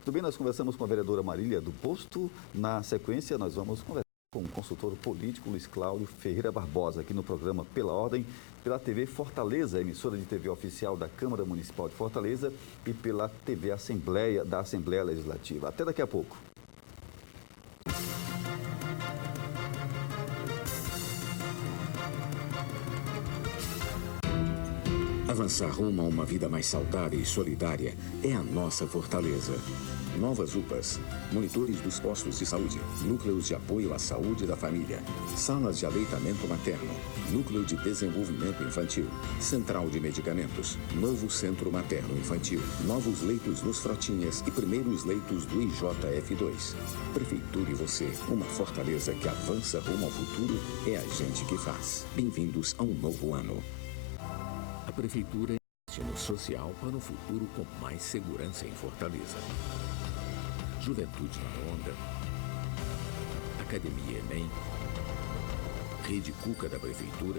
Muito bem, nós conversamos com a vereadora Marília do Posto. Na sequência, nós vamos conversar com o consultor político Luiz Cláudio Ferreira Barbosa, aqui no programa Pela Ordem, pela TV Fortaleza, emissora de TV oficial da Câmara Municipal de Fortaleza, e pela TV Assembleia, da Assembleia Legislativa. Até daqui a pouco. Avançar rumo a uma vida mais saudável e solidária é a nossa fortaleza. Novas UPAs, monitores dos postos de saúde, núcleos de apoio à saúde da família, salas de aleitamento materno, núcleo de desenvolvimento infantil, central de medicamentos, novo centro materno-infantil, novos leitos nos Frotinhas e primeiros leitos do IJF2. Prefeitura e você, uma fortaleza que avança rumo ao futuro, é a gente que faz. Bem-vindos a um novo ano. A Prefeitura investe no social para um futuro com mais segurança em Fortaleza. Juventude na Onda, Academia Enem, Rede Cuca da Prefeitura,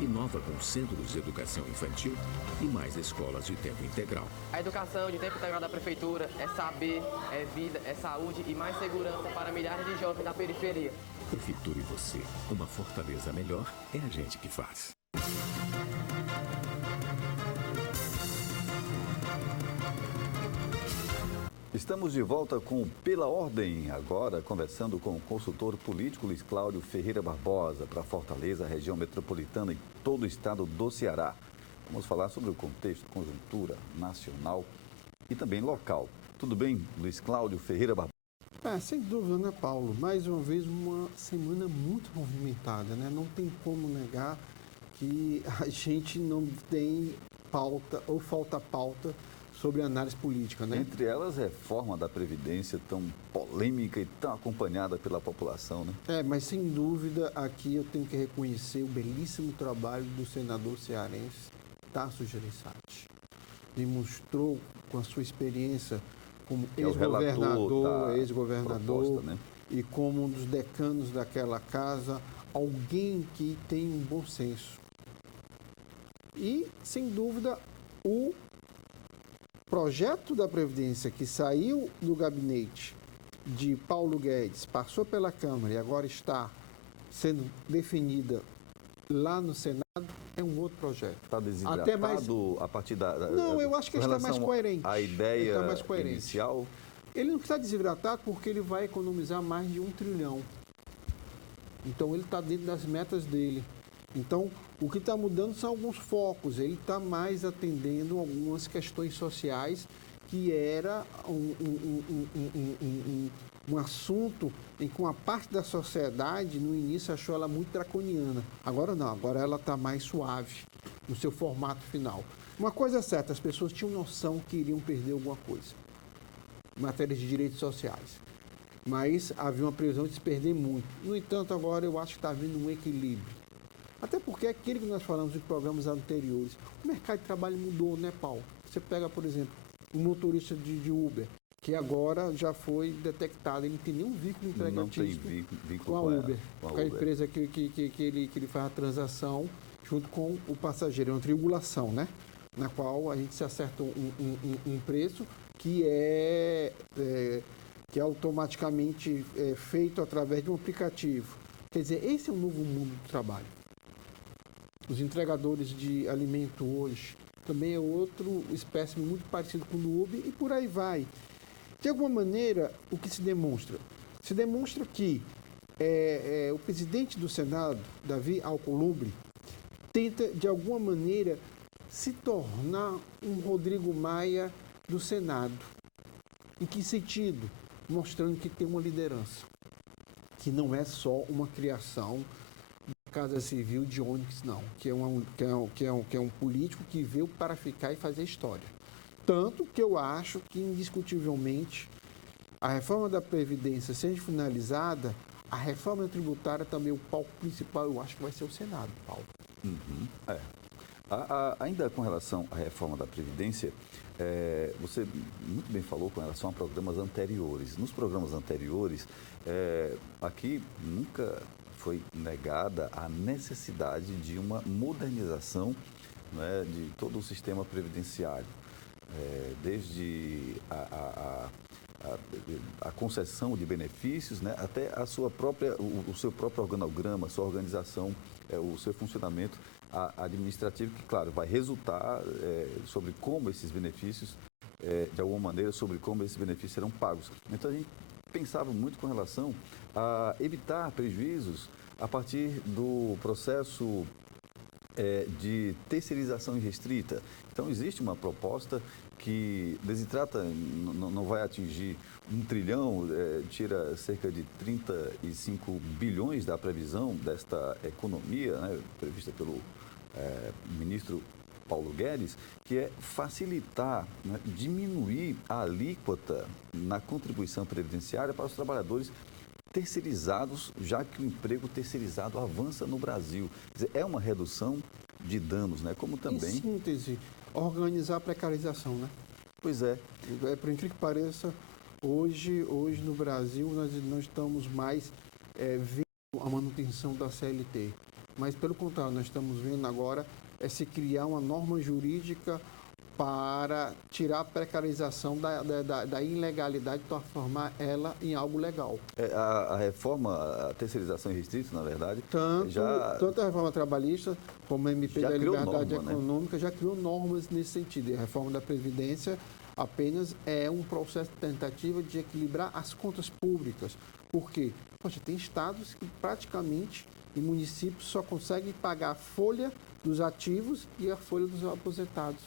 inova com centros de educação infantil e mais escolas de tempo integral. A educação de tempo integral da Prefeitura é saber, é vida, é saúde e mais segurança para milhares de jovens da periferia. Prefeitura e você, uma Fortaleza melhor é a gente que faz. Estamos de volta com Pela Ordem, agora conversando com o consultor político Luiz Cláudio Ferreira Barbosa para Fortaleza, região metropolitana e todo o estado do Ceará. Vamos falar sobre o contexto, conjuntura nacional e também local. Tudo bem, Luiz Cláudio Ferreira Barbosa? Sem dúvida, né, Paulo? Mais uma vez, uma semana muito movimentada, né? Não tem como negar que a gente não tem pauta ou falta pauta sobre análise política, né? Entre elas, reforma da Previdência, tão polêmica e tão acompanhada pela população, né? Mas sem dúvida, aqui eu tenho que reconhecer o belíssimo trabalho do senador cearense Tasso Gereissati. Demonstrou com a sua experiência como ex-governador, né? E como um dos decanos daquela casa, alguém que tem um bom senso. E, sem dúvida, o projeto da Previdência que saiu do gabinete de Paulo Guedes, passou pela Câmara e agora está sendo definida lá no Senado, é um outro projeto. Está desidratado a partir da... Não, eu acho que ele está mais coerente. A ideia está mais coerente. inicial... Ele não está desidratado porque ele vai economizar mais de 1 trilhão. Então, ele está dentro das metas dele. Então, o que está mudando são alguns focos. Ele está mais atendendo algumas questões sociais que era um assunto em que uma parte da sociedade, no início, achou ela muito draconiana. Agora não, agora ela está mais suave no seu formato final. Uma coisa é certa, as pessoas tinham noção que iriam perder alguma coisa em matéria de direitos sociais. Mas havia uma previsão de se perder muito. No entanto, agora eu acho que está havendo um equilíbrio. Até porque é aquilo que nós falamos em programas anteriores. O mercado de trabalho mudou, né, Paulo? Você pega, por exemplo, um motorista de Uber, que agora já foi detectado, ele não tem nenhum vínculo empregatício com a Uber, com a empresa que ele faz a transação junto com o passageiro. É uma triangulação, né? Na qual a gente se acerta um preço que é automaticamente feito através de um aplicativo. Quer dizer, esse é um novo mundo do trabalho. Os entregadores de alimento hoje também é outro espécime muito parecido com o Uber e por aí vai. De alguma maneira, o que se demonstra? Se demonstra que o presidente do Senado, Davi Alcolumbre, tenta, de alguma maneira, se tornar um Rodrigo Maia do Senado. Em que sentido? Mostrando que tem uma liderança, que não é só uma criação da Casa Civil de Onyx, não, que é um político que veio para ficar e fazer história. Tanto que eu acho que, indiscutivelmente, a reforma da Previdência seja finalizada, a reforma tributária também, o palco principal, eu acho que vai ser o Senado, Paulo. Ainda com relação à reforma da Previdência, você muito bem falou com relação a programas anteriores. Nos programas anteriores, aqui nunca foi negada a necessidade de uma modernização, né, de todo o sistema previdenciário, desde a concessão de benefícios, né, até a sua própria, o seu próprio organograma, a sua organização, o seu funcionamento administrativo, que, claro, vai resultar sobre como esses benefícios, de alguma maneira, sobre como esses benefícios serão pagos. Então, a gente pensava muito com relação a evitar prejuízos a partir do processo de terceirização irrestrita. Então, existe uma proposta que desidrata, não vai atingir 1 trilhão, tira cerca de 35 bilhões da previsão desta economia, né, prevista pelo ministro Paulo Guedes, que é facilitar, né, diminuir a alíquota na contribuição previdenciária para os trabalhadores terceirizados, já que o emprego terceirizado avança no Brasil. Quer dizer, é uma redução de danos, né? Como também... Em síntese, organizar a precarização, né? Pois é. Por incrível que pareça, hoje no Brasil nós não estamos mais vendo a manutenção da CLT. Mas, pelo contrário, nós estamos vendo agora se criar uma norma jurídica para tirar a precarização da ilegalidade e transformar ela em algo legal. A reforma, a terceirização irrestrita, na verdade... Tanto a reforma trabalhista como a MP da Liberdade Econômica, né, já criou normas nesse sentido. E a reforma da Previdência apenas é um processo de tentativa de equilibrar as contas públicas. Por quê? Poxa, tem estados que praticamente, e municípios, só conseguem pagar a folha dos ativos e a folha dos aposentados.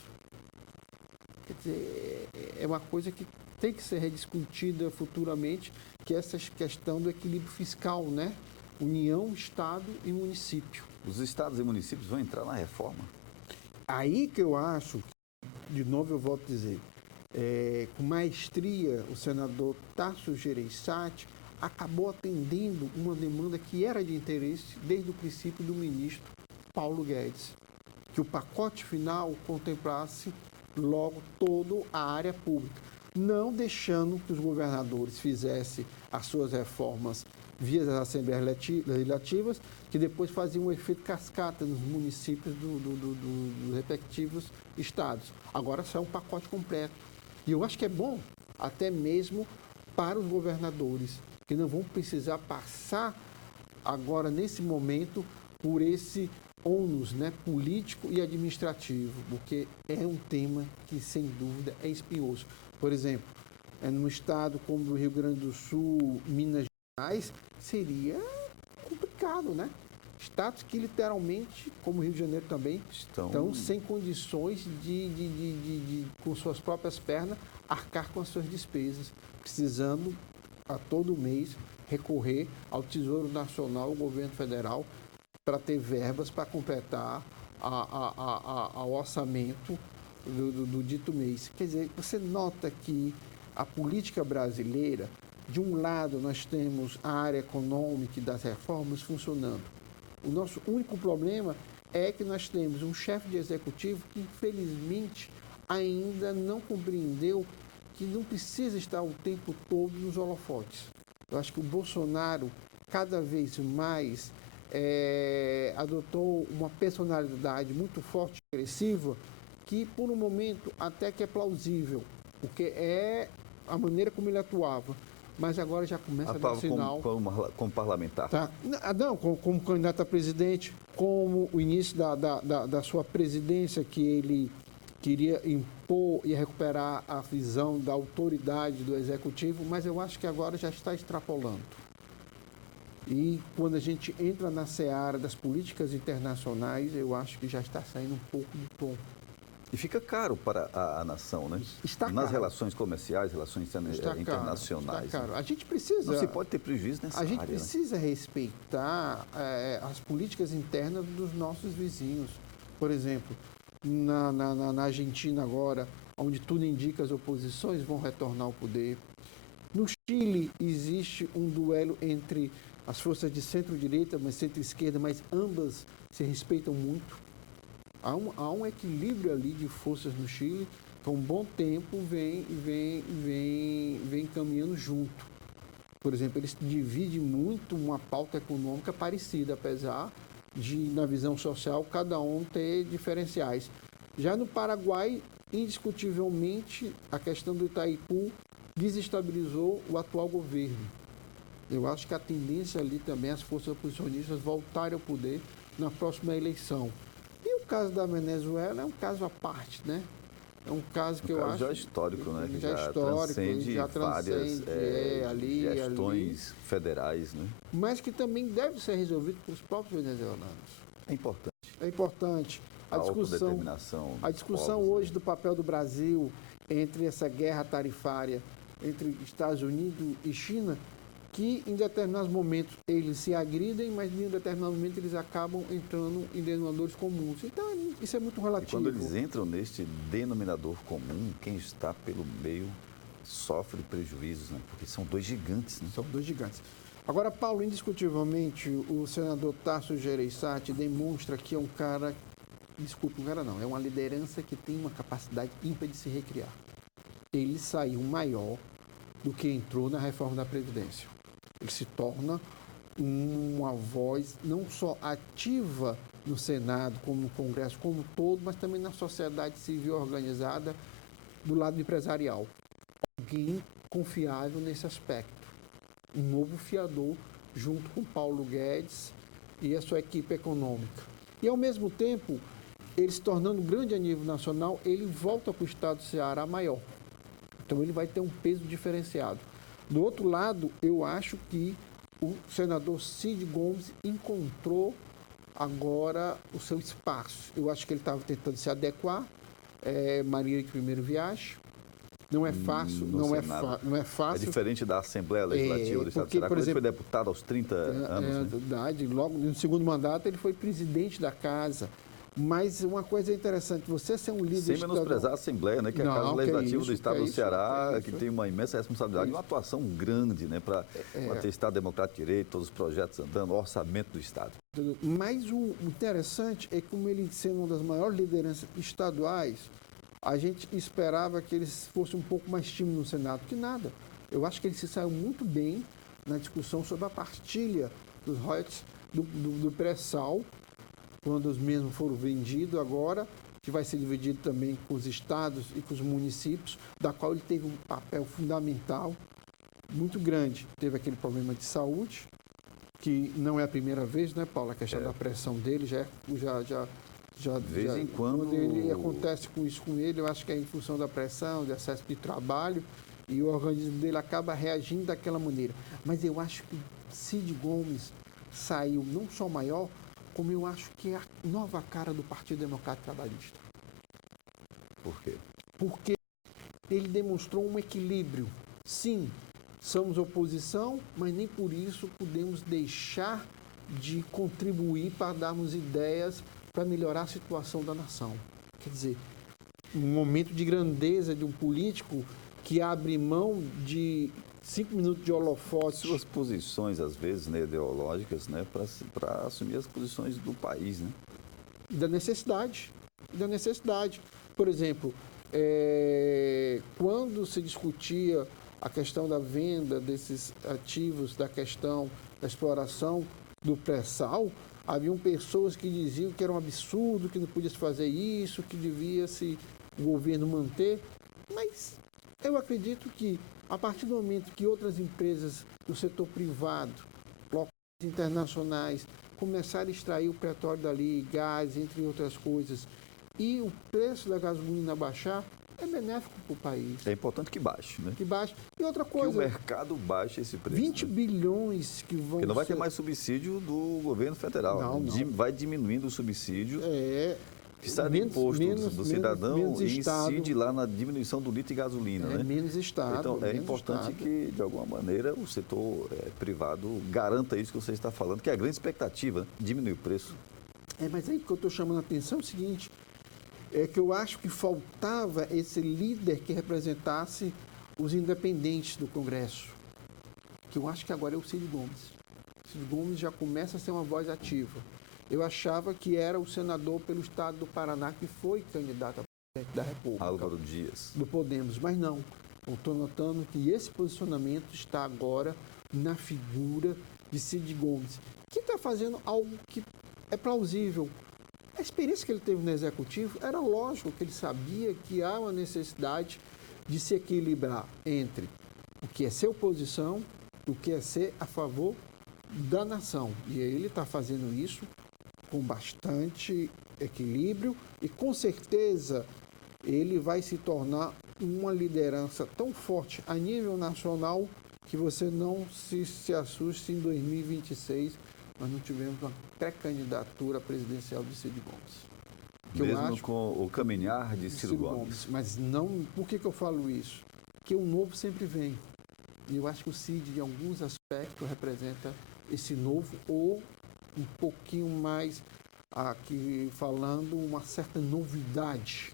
Quer dizer, é uma coisa que tem que ser rediscutida futuramente, que é essa questão do equilíbrio fiscal, né? União, Estado e município. Os estados e municípios vão entrar na reforma? Aí que eu acho, de novo eu volto a dizer, com maestria, o senador Tasso Gereissati acabou atendendo uma demanda que era de interesse desde o princípio do ministro Paulo Guedes, que o pacote final contemplasse logo toda a área pública, não deixando que os governadores fizessem as suas reformas via das assembleias legislativas, que depois faziam um efeito cascata nos municípios dos respectivos estados. Agora só é um pacote completo. E eu acho que é bom, até mesmo para os governadores, que não vão precisar passar agora, nesse momento, por esse ônus, né, político e administrativo, porque é um tema que, sem dúvida, é espinhoso. Por exemplo, num estado como o Rio Grande do Sul, Minas Gerais, seria complicado, né? Estados que, literalmente, como o Rio de Janeiro também, estão sem condições de, com suas próprias pernas, arcar com as suas despesas, precisando, a todo mês, recorrer ao Tesouro Nacional, ao governo federal, para ter verbas para completar o orçamento do dito mês. Quer dizer, você nota que a política brasileira, de um lado nós temos a área econômica e das reformas funcionando, O nosso único problema é que nós temos um chefe de executivo que, infelizmente, ainda não compreendeu que não precisa estar o tempo todo nos holofotes. Eu acho que o Bolsonaro, cada vez mais, adotou uma personalidade muito forte e agressiva, que, por um momento, até que é plausível, porque é a maneira como ele atuava. Mas agora já começa a dar sinal. Como parlamentar. Tá. Não, como candidato a presidente, como o início da sua presidência, que ele queria impor e recuperar a visão da autoridade do executivo, mas eu acho que agora já está extrapolando. E quando a gente entra na seara das políticas internacionais, eu acho que já está saindo um pouco do tom. E fica caro para a nação, né? Está nas caro. relações comerciais, relações internacionais. Está caro. A gente precisa... Não se pode ter prejuízo nessa área. A gente precisa respeitar as políticas internas dos nossos vizinhos. Por exemplo, na Argentina agora, onde tudo indica as oposições vão retornar ao poder. No Chile existe um duelo entre as forças de centro-direita, mas centro-esquerda, mas ambas se respeitam muito. Há um equilíbrio ali de forças no Chile, que há um bom tempo vem caminhando junto. Por exemplo, eles dividem muito uma pauta econômica parecida, apesar de, na visão social, cada um ter diferenciais. Já no Paraguai, indiscutivelmente, a questão do Itaipu desestabilizou o atual governo. Eu acho que a tendência ali também, as forças oposicionistas voltarem ao poder na próxima eleição. E o caso da Venezuela é um caso à parte, né? É um caso que eu acho... já é histórico, né? Que já transcende várias gestões federais, né? Mas que também deve ser resolvido pelos próprios venezuelanos. É importante. É importante. A discussão hoje do papel do Brasil entre essa guerra tarifária entre Estados Unidos e China, que em determinados momentos eles se agridem, mas em determinados momentos eles acabam entrando em denominadores comuns. Então, isso é muito relativo. E quando eles entram neste denominador comum, quem está pelo meio sofre prejuízos, né? Porque são dois gigantes, né? São dois gigantes. Agora, Paulo, indiscutivelmente, o senador Tasso Gereissati demonstra que é um cara... Desculpa, um cara não. É uma liderança que tem uma capacidade ímpar de se recriar. Ele saiu maior do que entrou na reforma da Previdência. Ele se torna uma voz não só ativa no Senado, como no Congresso como um todo, mas também na sociedade civil organizada do lado empresarial. Alguém confiável nesse aspecto. Um novo fiador junto com Paulo Guedes e a sua equipe econômica. E, ao mesmo tempo, ele se tornando grande a nível nacional, ele volta para o estado do Ceará maior. Então, ele vai ter um peso diferenciado. Do outro lado, eu acho que o senador Cid Gomes encontrou agora o seu espaço. Eu acho que ele estava tentando se adequar. Maria de primeiro viagem. Não é fácil, não é fácil. É diferente da Assembleia Legislativa do Estado do Ceará, quando ele foi deputado aos 30 anos. É verdade. Logo no segundo mandato, ele foi presidente da casa. Mas uma coisa interessante, você ser um líder... Sem menosprezar a Assembleia, né, que é a Casa Legislativa do Estado do Ceará, que tem uma imensa responsabilidade e uma atuação grande, né, para ter Estado Democrático de Direito, todos os projetos andando, o orçamento do Estado. Mas o interessante é que, como ele sendo uma das maiores lideranças estaduais, a gente esperava que ele fosse um pouco mais tímido no Senado, que nada. Eu acho que ele se saiu muito bem na discussão sobre a partilha dos royalties do pré-sal, quando os mesmos foram vendidos agora, que vai ser dividido também com os estados e com os municípios, da qual ele teve um papel fundamental muito grande. Teve aquele problema de saúde, que não é a primeira vez, né, Paulo? A questão da pressão dele de vez em quando acontece com isso com ele, eu acho que é em função da pressão, de excesso de trabalho, e o organismo dele acaba reagindo daquela maneira. Mas eu acho que Cid Gomes saiu não só maior, como eu acho que é a nova cara do Partido Democrático Trabalhista. Por quê? Porque ele demonstrou um equilíbrio. Sim, somos oposição, mas nem por isso podemos deixar de contribuir para darmos ideias para melhorar a situação da nação. Quer dizer, um momento de grandeza de um político que abre mão de 5 minutos de holofote. Suas posições, às vezes, né, ideológicas, né, para assumir as posições do país, né? Da necessidade. Por exemplo, quando se discutia a questão da venda desses ativos, da questão da exploração do pré-sal, haviam pessoas que diziam que era um absurdo, que não podia se fazer isso, que devia-se o governo manter. Mas eu acredito que, a partir do momento que outras empresas do setor privado, locais internacionais, começarem a extrair o petróleo dali, gás, entre outras coisas, e o preço da gasolina baixar, é benéfico para o país. É importante que baixe, né? Que baixe. E outra coisa... Que o mercado baixe esse preço. 20 bilhões que vão... Porque não vai ter mais subsídio do governo federal. Não. Vai diminuindo o subsídio. Que sai do menos, imposto do cidadão e incide lá na diminuição do litro de gasolina, né? Menos Estado. Então, é menos importante Estado. que, de alguma maneira, o setor privado garanta isso que você está falando, que é a grande expectativa, diminuir o preço. Mas aí que eu estou chamando a atenção é o seguinte, é que eu acho que faltava esse líder que representasse os independentes do Congresso, que eu acho que agora é o Cid Gomes. O Cid Gomes já começa a ser uma voz ativa. Eu achava que era o senador pelo estado do Paraná que foi candidato a presidente da República. Álvaro Dias. Do Podemos, mas não. Eu estou notando que esse posicionamento está agora na figura de Cid Gomes, que está fazendo algo que é plausível. A experiência que ele teve no Executivo, era lógico que ele sabia que há uma necessidade de se equilibrar entre o que é ser oposição, o que é ser a favor da nação. E ele está fazendo isso com bastante equilíbrio e, com certeza, ele vai se tornar uma liderança tão forte a nível nacional que você não se assuste se em 2026 nós não tivemos uma pré-candidatura presidencial de Cid Gomes. Que mesmo com o caminhar de Ciro Gomes. Mas não... Por que eu falo isso? Porque o novo sempre vem. E eu acho que o Cid, em alguns aspectos, representa esse novo ou um pouquinho mais, aqui falando, uma certa novidade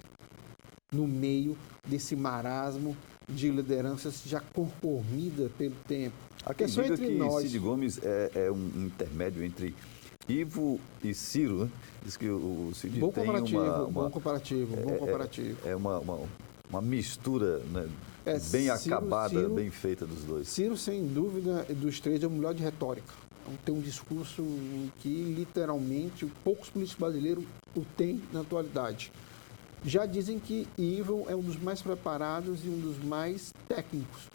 no meio desse marasmo de lideranças já concorrida pelo tempo. A questão é que Cid Gomes é um intermédio entre Ivo e Ciro, né? Diz que o Cid bom tem bom comparativo. É uma mistura, né? Bem acabada, bem feita dos dois. Ciro, sem dúvida, dos três, é o melhor de retórica. Tem um discurso que, literalmente, poucos políticos brasileiros o têm na atualidade. Já dizem que Ivo é um dos mais preparados e um dos mais técnicos.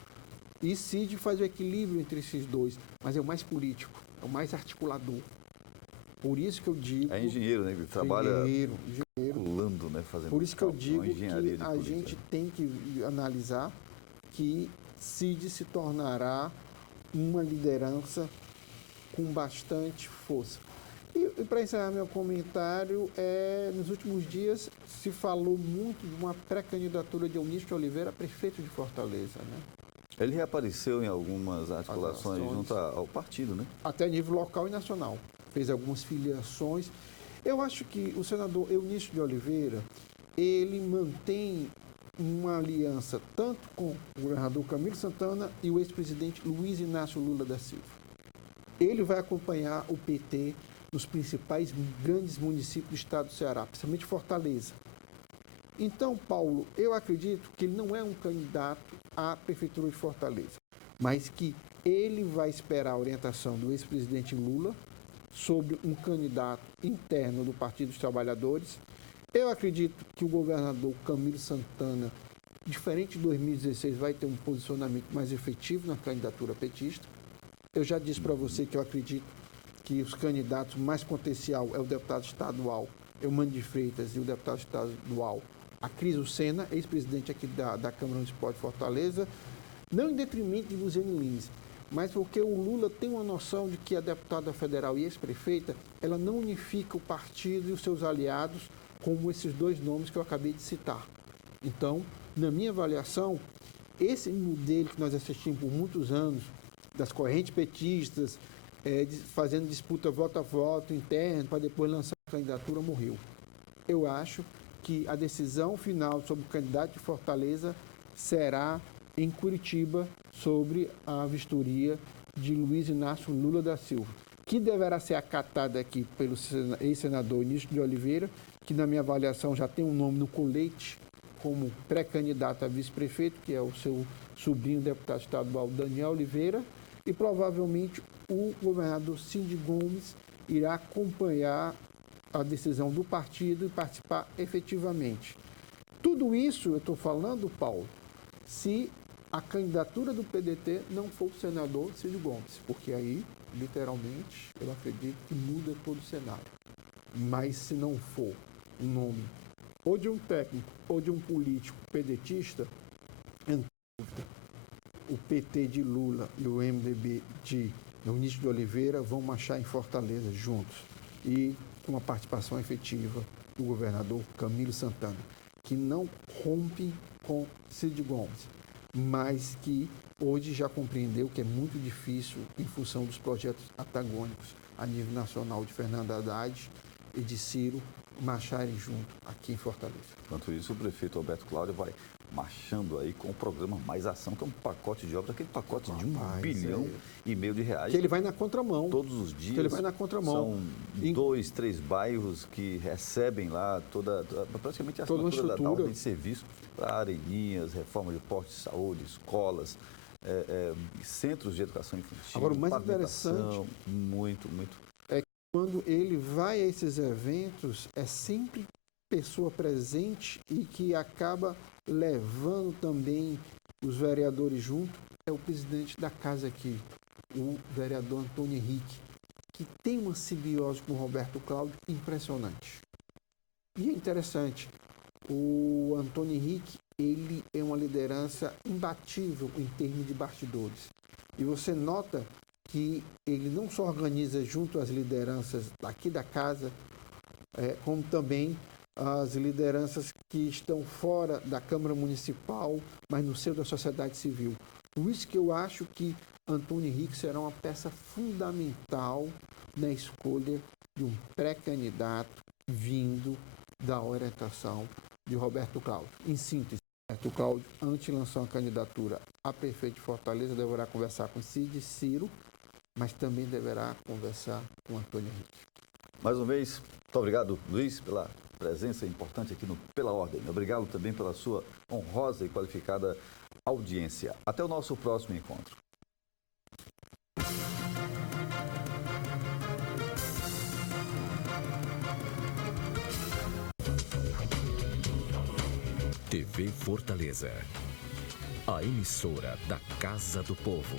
E Cid faz o equilíbrio entre esses dois, mas é o mais político, é o mais articulador. Por isso que eu digo... É engenheiro, né? Ele trabalha calculando, né? Fazendo. Por isso que eu digo que a gente tem que analisar que Cid se tornará uma liderança com bastante força. E para encerrar meu comentário, nos últimos dias se falou muito de uma pré-candidatura de Eunício de Oliveira a prefeito de Fortaleza, né? Ele reapareceu em algumas articulações junto ao partido, né? Até nível local e nacional. Fez algumas filiações. Eu acho que o senador Eunício de Oliveira, ele mantém uma aliança tanto com o governador Camilo Santana e o ex-presidente Luiz Inácio Lula da Silva. Ele vai acompanhar o PT nos principais grandes municípios do estado do Ceará, principalmente Fortaleza. Então, Paulo, eu acredito que ele não é um candidato à prefeitura de Fortaleza, mas que ele vai esperar a orientação do ex-presidente Lula sobre um candidato interno do Partido dos Trabalhadores. Eu acredito que o governador Camilo Santana, diferente de 2016, vai ter um posicionamento mais efetivo na candidatura petista. Eu já disse para você que eu acredito que os candidatos mais potencial é o deputado estadual Eumano de Freitas e o deputado estadual Acriso Sena, ex-presidente aqui da Câmara Municipal de Fortaleza, não em detrimento de Luziane Lins, mas porque o Lula tem uma noção de que a deputada federal e ex-prefeita, ela não unifica o partido e os seus aliados como esses dois nomes que eu acabei de citar. Então, na minha avaliação, esse modelo que nós assistimos por muitos anos, das correntes petistas, fazendo disputa voto a voto interno para depois lançar a candidatura, morreu. Eu acho que a decisão final sobre o candidato de Fortaleza será em Curitiba sobre a vistoria de Luiz Inácio Lula da Silva, que deverá ser acatada aqui pelo ex-senador Eunício de Oliveira, que na minha avaliação já tem um nome no colete como pré-candidato a vice-prefeito, que é o seu sobrinho, deputado estadual Daniel Oliveira, e provavelmente o governador Cid Gomes irá acompanhar a decisão do partido e participar efetivamente. Tudo isso eu estou falando, Paulo, se a candidatura do PDT não for o senador Cid Gomes, porque aí, literalmente, eu acredito que muda todo o cenário. Mas se não for um nome ou de um técnico ou de um político pedetista, o PT de Lula e o MDB de Eunício de Oliveira vão marchar em Fortaleza juntos e com uma participação efetiva do governador Camilo Santana, que não rompe com Cid Gomes, mas que hoje já compreendeu que é muito difícil, em função dos projetos antagônicos a nível nacional de Fernando Haddad e de Ciro, marcharem junto aqui em Fortaleza. Enquanto isso, o prefeito Roberto Cláudio vai marchando aí com o programa Mais Ação, que é um pacote de obras, aquele pacote de R$1,5 bilhão de reais. Que ele vai na contramão. Todos os dias. Que ele vai na contramão. São 2, 3 bairros que recebem lá praticamente a assinatura da ordem de serviço para areninhas, reforma de postos de saúde, escolas, centros de educação infantil. Agora, o mais interessante muito é que quando ele vai a esses eventos, é sempre pessoa presente e que acaba levando também os vereadores junto, é o presidente da casa aqui, o vereador Antônio Henrique, que tem uma simbiose com o Roberto Cláudio impressionante. E é interessante, o Antônio Henrique, ele é uma liderança imbatível em termos de bastidores. E você nota que ele não só organiza junto às lideranças aqui da casa, como também as lideranças que estão fora da Câmara Municipal, mas no seio da sociedade civil. Por isso que eu acho que Antônio Henrique será uma peça fundamental na escolha de um pré-candidato vindo da orientação de Roberto Cláudio. Em síntese, Roberto Cláudio, antes de lançar uma candidatura a prefeito de Fortaleza, deverá conversar com Cid e Ciro, mas também deverá conversar com Antônio Henrique. Mais uma vez, muito obrigado, Luiz, pela presença importante aqui no Pela Ordem. Obrigado também pela sua honrosa e qualificada audiência. Até o nosso próximo encontro. TV Fortaleza, a emissora da Casa do Povo.